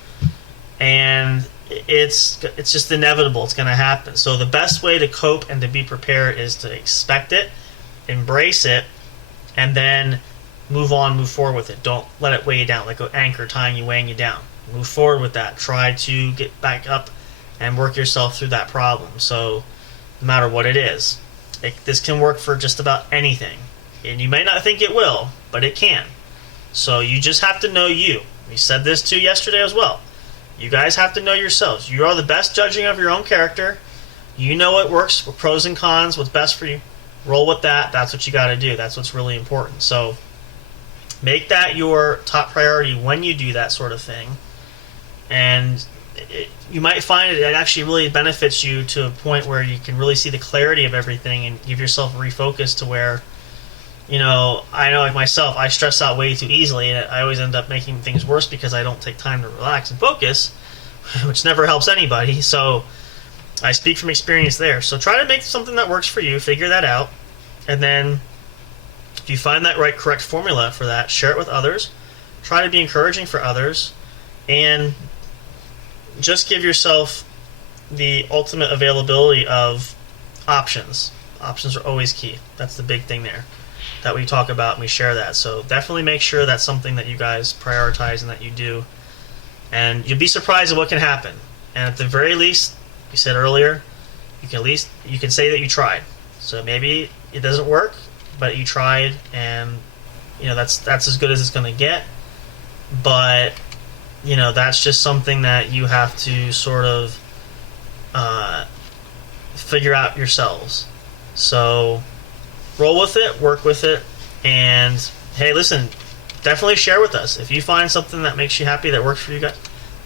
and it's just inevitable. It's going to happen. So the best way to cope and to be prepared is to expect it, embrace it, and then move forward with it. Don't let it weigh you down like an anchor weighing you down. Move forward with that. Try to get back up and work yourself through that problem. So no matter what it is, this can work for just about anything. And you may not think it will, but it can. So you just have to know you. We said this too yesterday as well. You guys have to know yourselves. You are the best judging of your own character. You know what works, what pros and cons, what's best for you. Roll with that. That's what you got to do. That's what's really important. So make that your top priority when you do that sort of thing. And you might find it actually really benefits you to a point where you can really see the clarity of everything and give yourself a refocus to where, I know like myself, I stress out way too easily, and I always end up making things worse because I don't take time to relax and focus, which never helps anybody. So I speak from experience there. So try to make something that works for you, figure that out, and then if you find that correct formula for that, share it with others. Try to be encouraging for others, and just give yourself the ultimate availability of options. Options are always key. That's the big thing there that we talk about, and we share that. So definitely make sure that's something that you guys prioritize and that you do. And you'll be surprised at what can happen. And at the very least, you said earlier, you can say that you tried. So maybe it doesn't work, but you tried, and that's as good as it's going to get. But that's just something that you have to sort of figure out yourselves. So roll with it, work with it, and hey, listen, definitely share with us. If you find something that makes you happy, that works for you guys,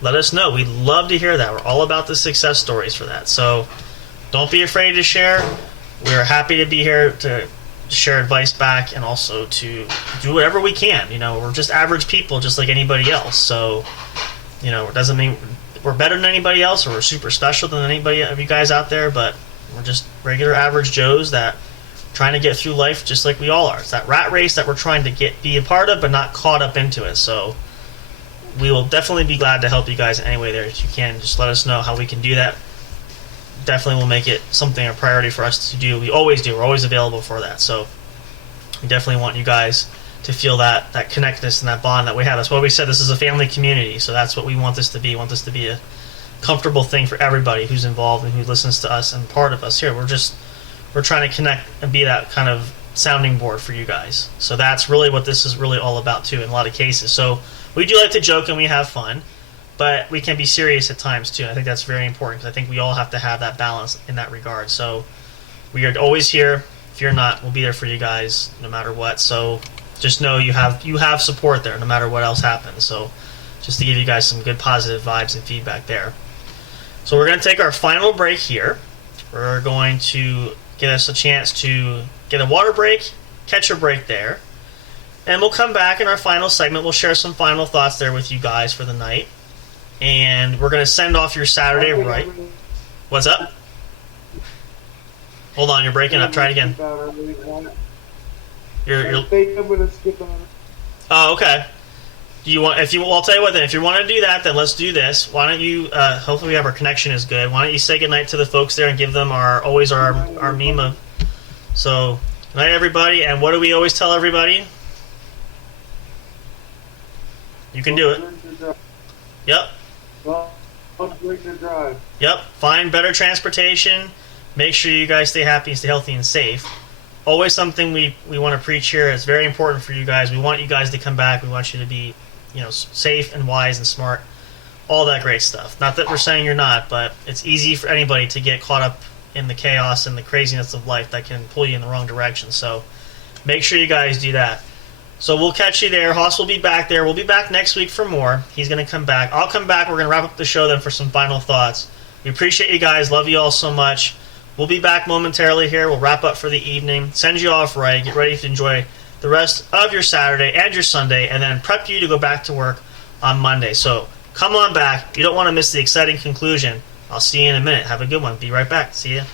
let us know. We'd love to hear that. We're all about the success stories for that. So don't be afraid to share. We're happy to be here to share advice back and also to do whatever we can. We're just average people just like anybody else. So, it doesn't mean we're better than anybody else or we're super special than anybody of you guys out there, but we're just regular average Joes that trying to get through life just like we all are. It's that rat race that we're trying to be a part of but not caught up into it. So we will definitely be glad to help you guys any way there if you can. Just let us know how we can do that. Definitely will make it something a priority for us to do. We always do. We're always available for that. So we definitely want you guys to feel that connectedness and that bond that we have. That's why we said this is a family community. So that's what we want this to be. We want this to be a comfortable thing for everybody who's involved and who listens to us and part of us here. We're trying to connect and be that kind of sounding board for you guys. So that's really what this is really all about too in a lot of cases. So we do like to joke and we have fun, but we can be serious at times too. I think that's very important because I think we all have to have that balance in that regard. So we are always here. If you're not, we'll be there for you guys no matter what. So just know you have support there no matter what else happens. So just to give you guys some good positive vibes and feedback there. So we're going to take our final break here. We're going to get us a chance to get a water break, catch a break there, and we'll come back in our final segment. We'll share some final thoughts there with you guys for the night, and we're going to send off your Saturday, right? What's up? Hold on, you're breaking up. Try it again. You're. I think I'm gonna skip on it. Oh, okay. I'll tell you what then. If you want to do that, then let's do this. Why don't you? Hopefully, our connection is good. Why don't you say goodnight to the folks there and give them our meme of. So, good night, everybody. And what do we always tell everybody? You can do it. Yep. Well, don't drink and drive. Yep. Find better transportation. Make sure you guys stay happy, stay healthy, and safe. Always something we want to preach here. It's very important for you guys. We want you guys to come back. We want you to be, safe and wise and smart all that great stuff. Not that we're saying you're not, but it's easy for anybody to get caught up in the chaos and the craziness of life that can pull you in the wrong direction. So make sure you guys do that. So we'll catch you there. Haas will be back there. We'll be back next week for more. He's going to come back. I'll come back. We're going to wrap up the show then for some final thoughts. We appreciate you guys. Love you all so much. We'll be back momentarily here. We'll wrap up for the evening. Send you off right. Get ready to enjoy the rest of your Saturday and your Sunday, and then prep you to go back to work on Monday. So come on back. You don't want to miss the exciting conclusion. I'll see you in a minute. Have a good one. Be right back. See ya.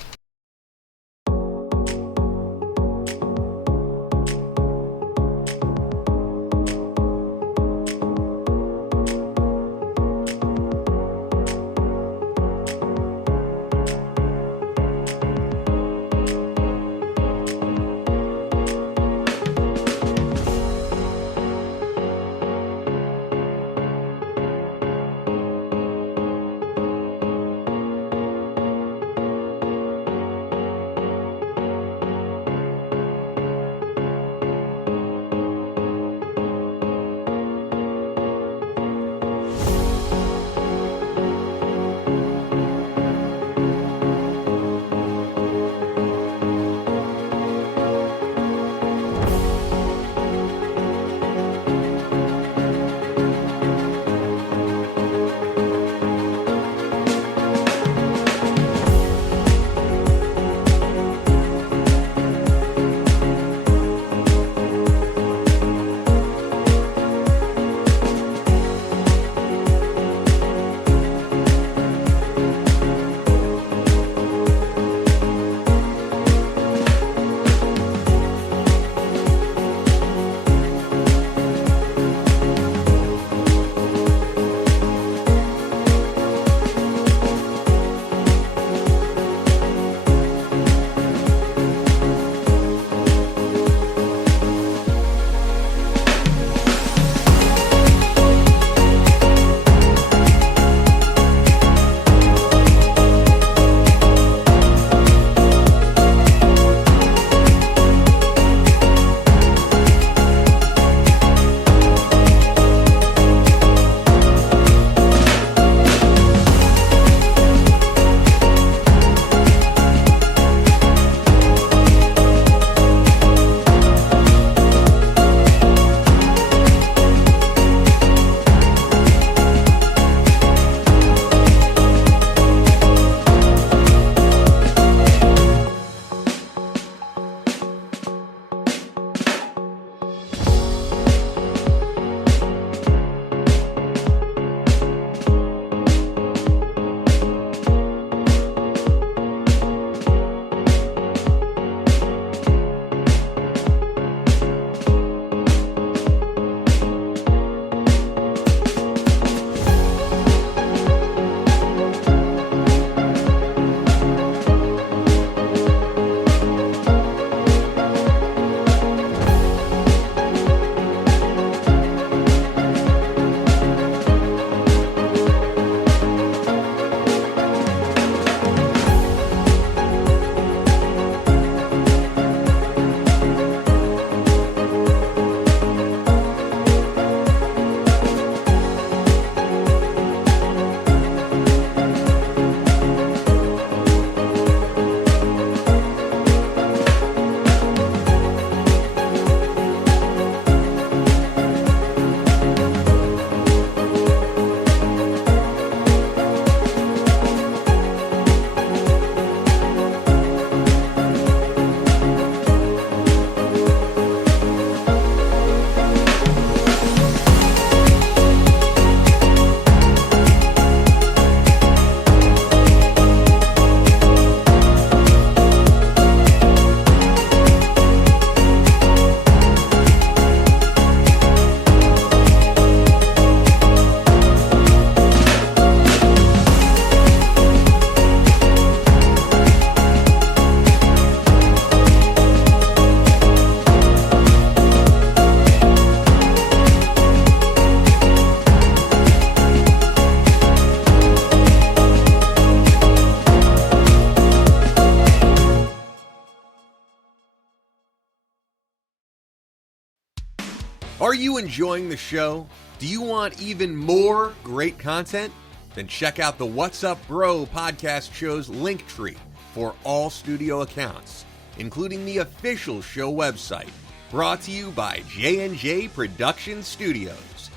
Are you enjoying the show? Do you want even more great content? Then check out the What's Up Bro podcast show's link tree for all studio accounts, including the official show website, brought to you by J&J Production Studios.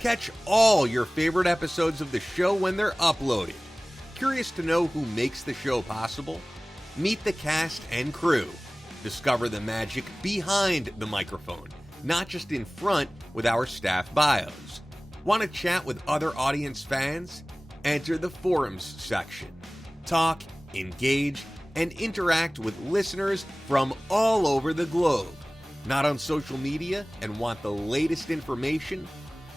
Catch all your favorite episodes of the show when they're uploaded. Curious to know who makes the show possible? Meet the cast and crew. Discover the magic behind the microphone, not just in front with our staff bios. Want to chat with other audience fans? Enter the forums section. Talk, engage, and interact with listeners from all over the globe. Not on social media and want the latest information?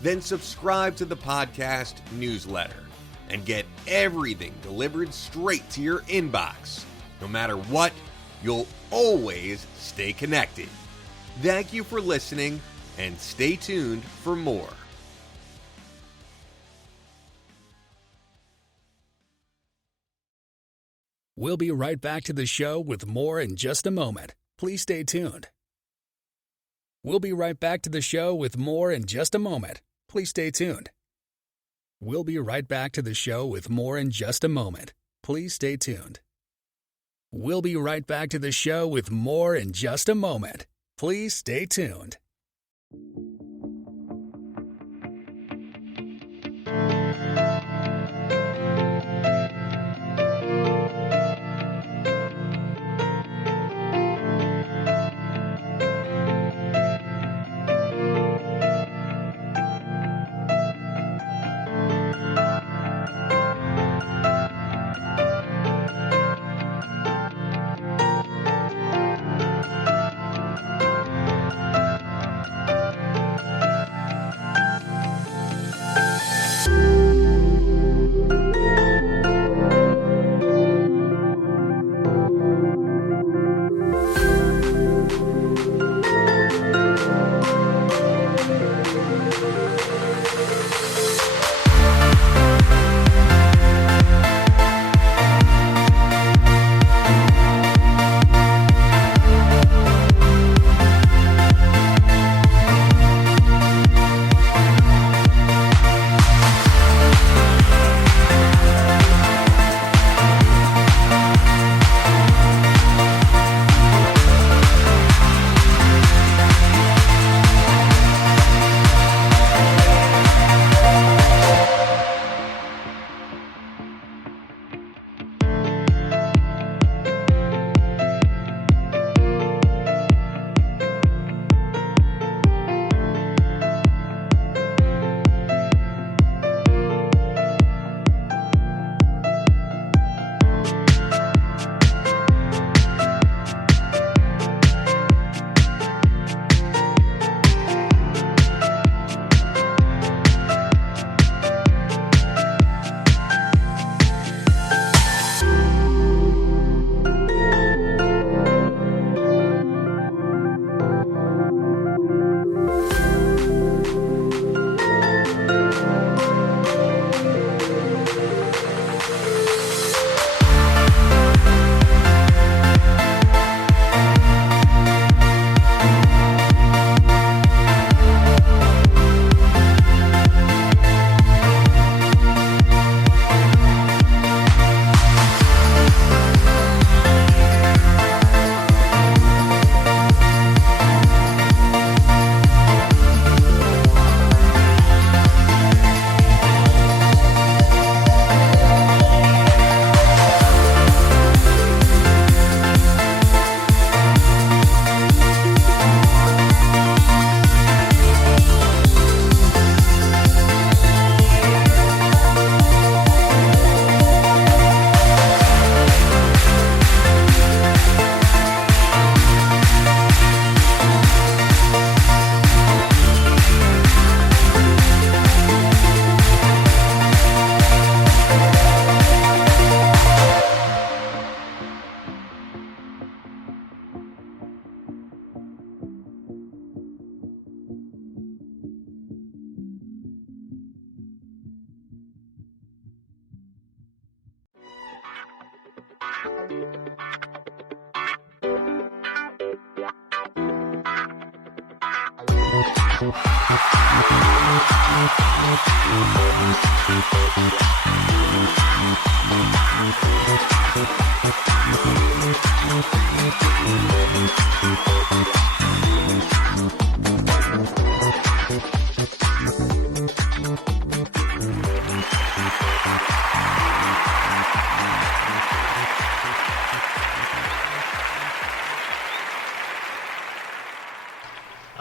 Then subscribe to the podcast newsletter and get everything delivered straight to your inbox. No matter what, you'll always stay connected. Thank you for listening, and stay tuned for more. We'll be right back to the show with more in just a moment. Please stay tuned. We'll be right back to the show with more in just a moment. Please stay tuned. We'll be right back to the show with more in just a moment. Please stay tuned. We'll be right back to the show with more in just a moment. Please stay tuned.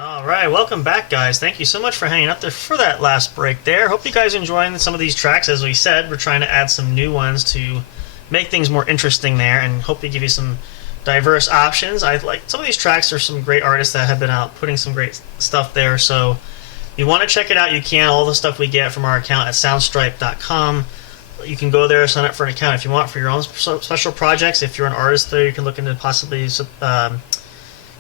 Alright, welcome back, guys. Thank you so much for hanging out there for that last break there. Hope you guys enjoying some of these tracks. As we said, we're trying to add some new ones to make things more interesting there, and hope to give you some diverse options. I like some of these tracks. There's some great artists that have been out putting some great stuff there, so if you want to check it out, you can. All the stuff we get from our account at soundstripe.com. You can go there, sign up for an account if you want for your own special projects. If you're an artist there, you can look into possibly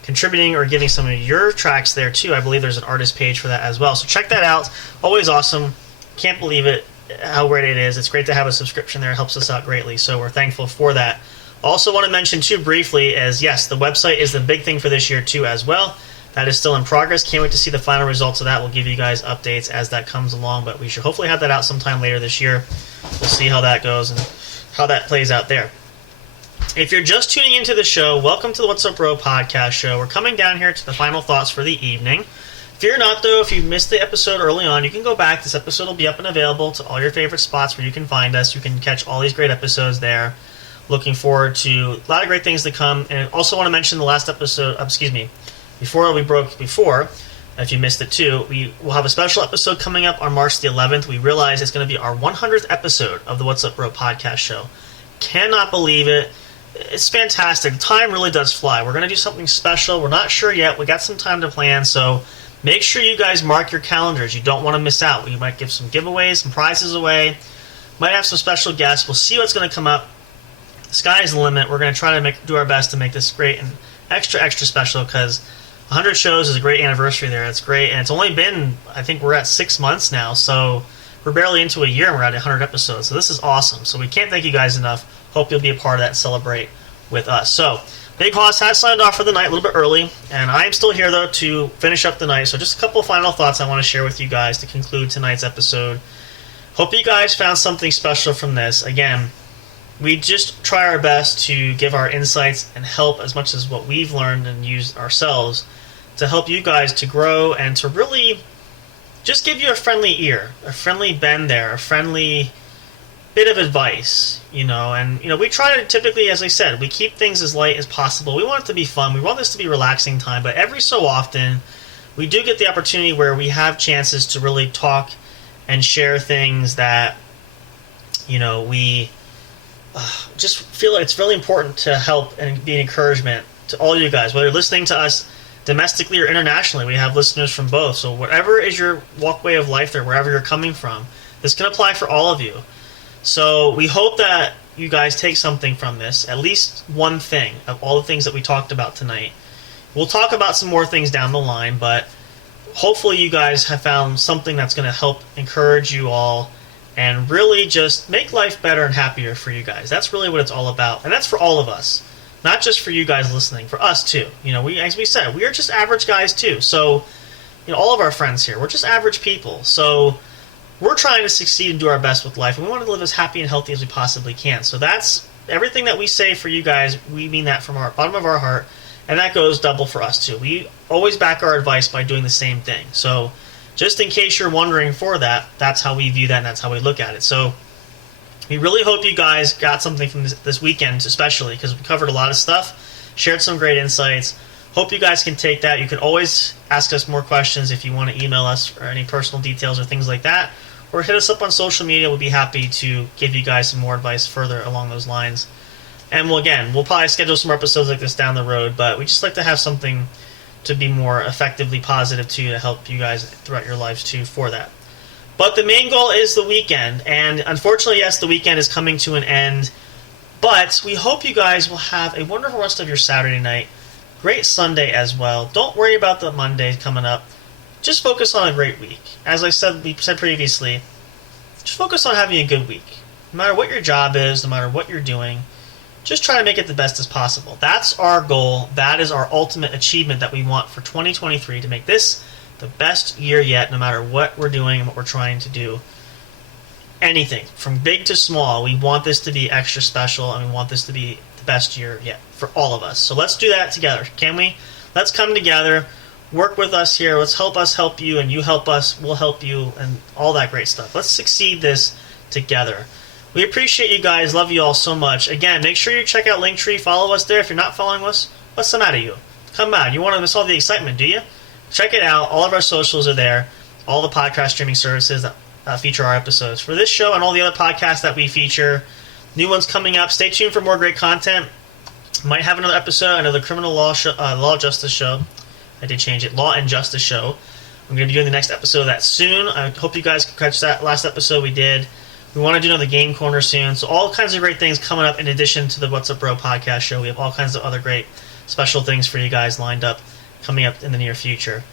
contributing or giving some of your tracks there too. I believe there's an artist page for that as well. So check that out. Always awesome. Can't believe it, how great it is. It's great to have a subscription there. It helps us out greatly. So we're thankful for that. Also want to mention too briefly is, yes, the website is the big thing for this year too as well. That is still in progress. Can't wait to see the final results of that. We'll give you guys updates as that comes along, but we should hopefully have that out sometime later this year. We'll see how that goes and how that plays out there. If you're just tuning into the show, welcome to the What's Up Bro podcast show. We're coming down here to the final thoughts for the evening. Fear not, though, if you missed the episode early on, you can go back. This episode will be up and available to all your favorite spots where you can find us. You can catch all these great episodes there. Looking forward to a lot of great things to come. And also want to mention the last episode, before we broke before, if you missed it too, we will have a special episode coming up on March the 11th. We realize it's going to be our 100th episode of the What's Up Bro podcast show. Cannot believe it. It's fantastic. Time really does fly. We're going to do something special. We're not sure yet. We got some time to plan, so make sure you guys mark your calendars. You don't want to miss out. We might give some giveaways, some prizes away. Might have some special guests. We'll see what's going to come up. The sky is the limit. We're going to try to do our best to make this great and extra special, because 100 shows is a great anniversary there. It's great, and it's only been, I think we're at 6 months now, so we're barely into a year and we're at 100 episodes. So this is awesome. So we can't thank you guys enough. Hope you'll be a part of that and celebrate with us. So, Big Hoss has signed off for the night a little bit early, and I am still here, though, to finish up the night. So just a couple of final thoughts I want to share with you guys to conclude tonight's episode. Hope you guys found something special from this. Again, we just try our best to give our insights and help as much as what we've learned and used ourselves to help you guys to grow and to really just give you a friendly ear, a friendly bend there, a friendly bit of advice, and we try to typically, as I said, we keep things as light as possible. We want it to be fun. We want this to be relaxing time, but every so often we do get the opportunity where we have chances to really talk and share things that, we just feel like it's really important to help and be an encouragement to all you guys, whether you're listening to us domestically or internationally. We have listeners from both. So whatever is your walkway of life there, wherever you're coming from, this can apply for all of you. So we hope that you guys take something from this, at least one thing of all the things that we talked about tonight. We'll talk about some more things down the line, but hopefully you guys have found something that's going to help encourage you all and really just make life better and happier for you guys. That's really what it's all about, and that's for all of us, not just for you guys listening, for us too. As we said, we are just average guys too. So, all of our friends here, we're just average people. So we're trying to succeed and do our best with life, and we want to live as happy and healthy as we possibly can. So that's everything that we say for you guys. We mean that from our bottom of our heart, and that goes double for us too. We always back our advice by doing the same thing. So just in case you're wondering for that, that's how we view that, and that's how we look at it. So we really hope you guys got something from this weekend, especially because we covered a lot of stuff, shared some great insights. Hope you guys can take that. You can always ask us more questions if you want to email us or any personal details or things like that, or hit us up on social media. We'll be happy to give you guys some more advice further along those lines. And we'll probably schedule some more episodes like this down the road, but we just like to have something to be more effectively positive to help you guys throughout your lives too for that. But the main goal is the weekend, and unfortunately, yes, the weekend is coming to an end, but we hope you guys will have a wonderful rest of your Saturday night, great Sunday as well. Don't worry about the Monday coming up. Just focus on a great week. As we said previously, just focus on having a good week. No matter what your job is, no matter what you're doing, just try to make it the best as possible. That's our goal. That is our ultimate achievement that we want for 2023, to make this the best year yet, no matter what we're doing and what we're trying to do. Anything, from big to small, we want this to be extra special, and we want this to be the best year yet for all of us. So let's do that together, can we? Let's come together, work with us here. Let's help us help you, and you help us, we'll help you, and all that great stuff. Let's succeed this together. We appreciate you guys. Love you all so much. Again, make sure you check out Linktree. Follow us there. If you're not following us, what's the matter with you? Come on. You want to miss all the excitement, do you? Check it out. All of our socials are there. All the podcast streaming services that feature our episodes for this show and all the other podcasts that we feature. New ones coming up. Stay tuned for more great content. Might have another episode, another criminal law justice show. I did change it. Law and Justice show. I'm going to be doing the next episode of that soon. I hope you guys can catch that last episode we did. We want to do another game corner soon. So all kinds of great things coming up in addition to the What's Up Bro podcast show. We have all kinds of other great special things for you guys lined up coming up in the near future.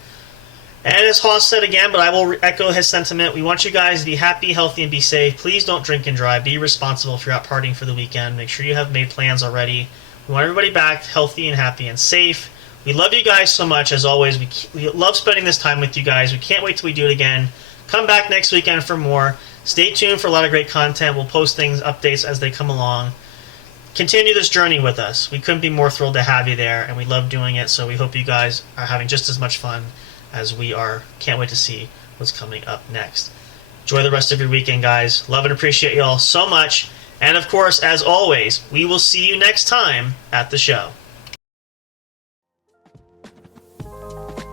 And as Haas said again, but I will echo his sentiment, we want you guys to be happy, healthy, and be safe. Please don't drink and drive. Be responsible if you're out partying for the weekend. Make sure you have made plans already. We want everybody back healthy and happy and safe. We love you guys so much, as always. We love spending this time with you guys. We can't wait till we do it again. Come back next weekend for more. Stay tuned for a lot of great content. We'll post things, updates as they come along. Continue this journey with us. We couldn't be more thrilled to have you there, and we love doing it, so we hope you guys are having just as much fun as we are. Can't wait to see what's coming up next. Enjoy the rest of your weekend, guys. Love and appreciate you all so much. And of course, as always, we will see you next time at the show.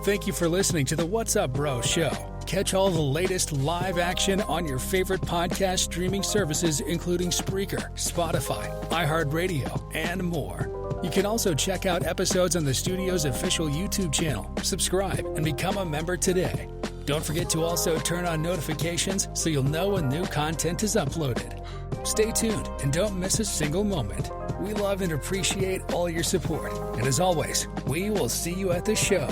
Thank you for listening to the What's Up Bro show. Catch all the latest live action on your favorite podcast streaming services, including Spreaker, Spotify, iHeartRadio, and more. You can also check out episodes on the studio's official YouTube channel. Subscribe and become a member today. Don't forget to also turn on notifications so you'll know when new content is uploaded. Stay tuned and don't miss a single moment. We love and appreciate all your support. And as always, we will see you at the show.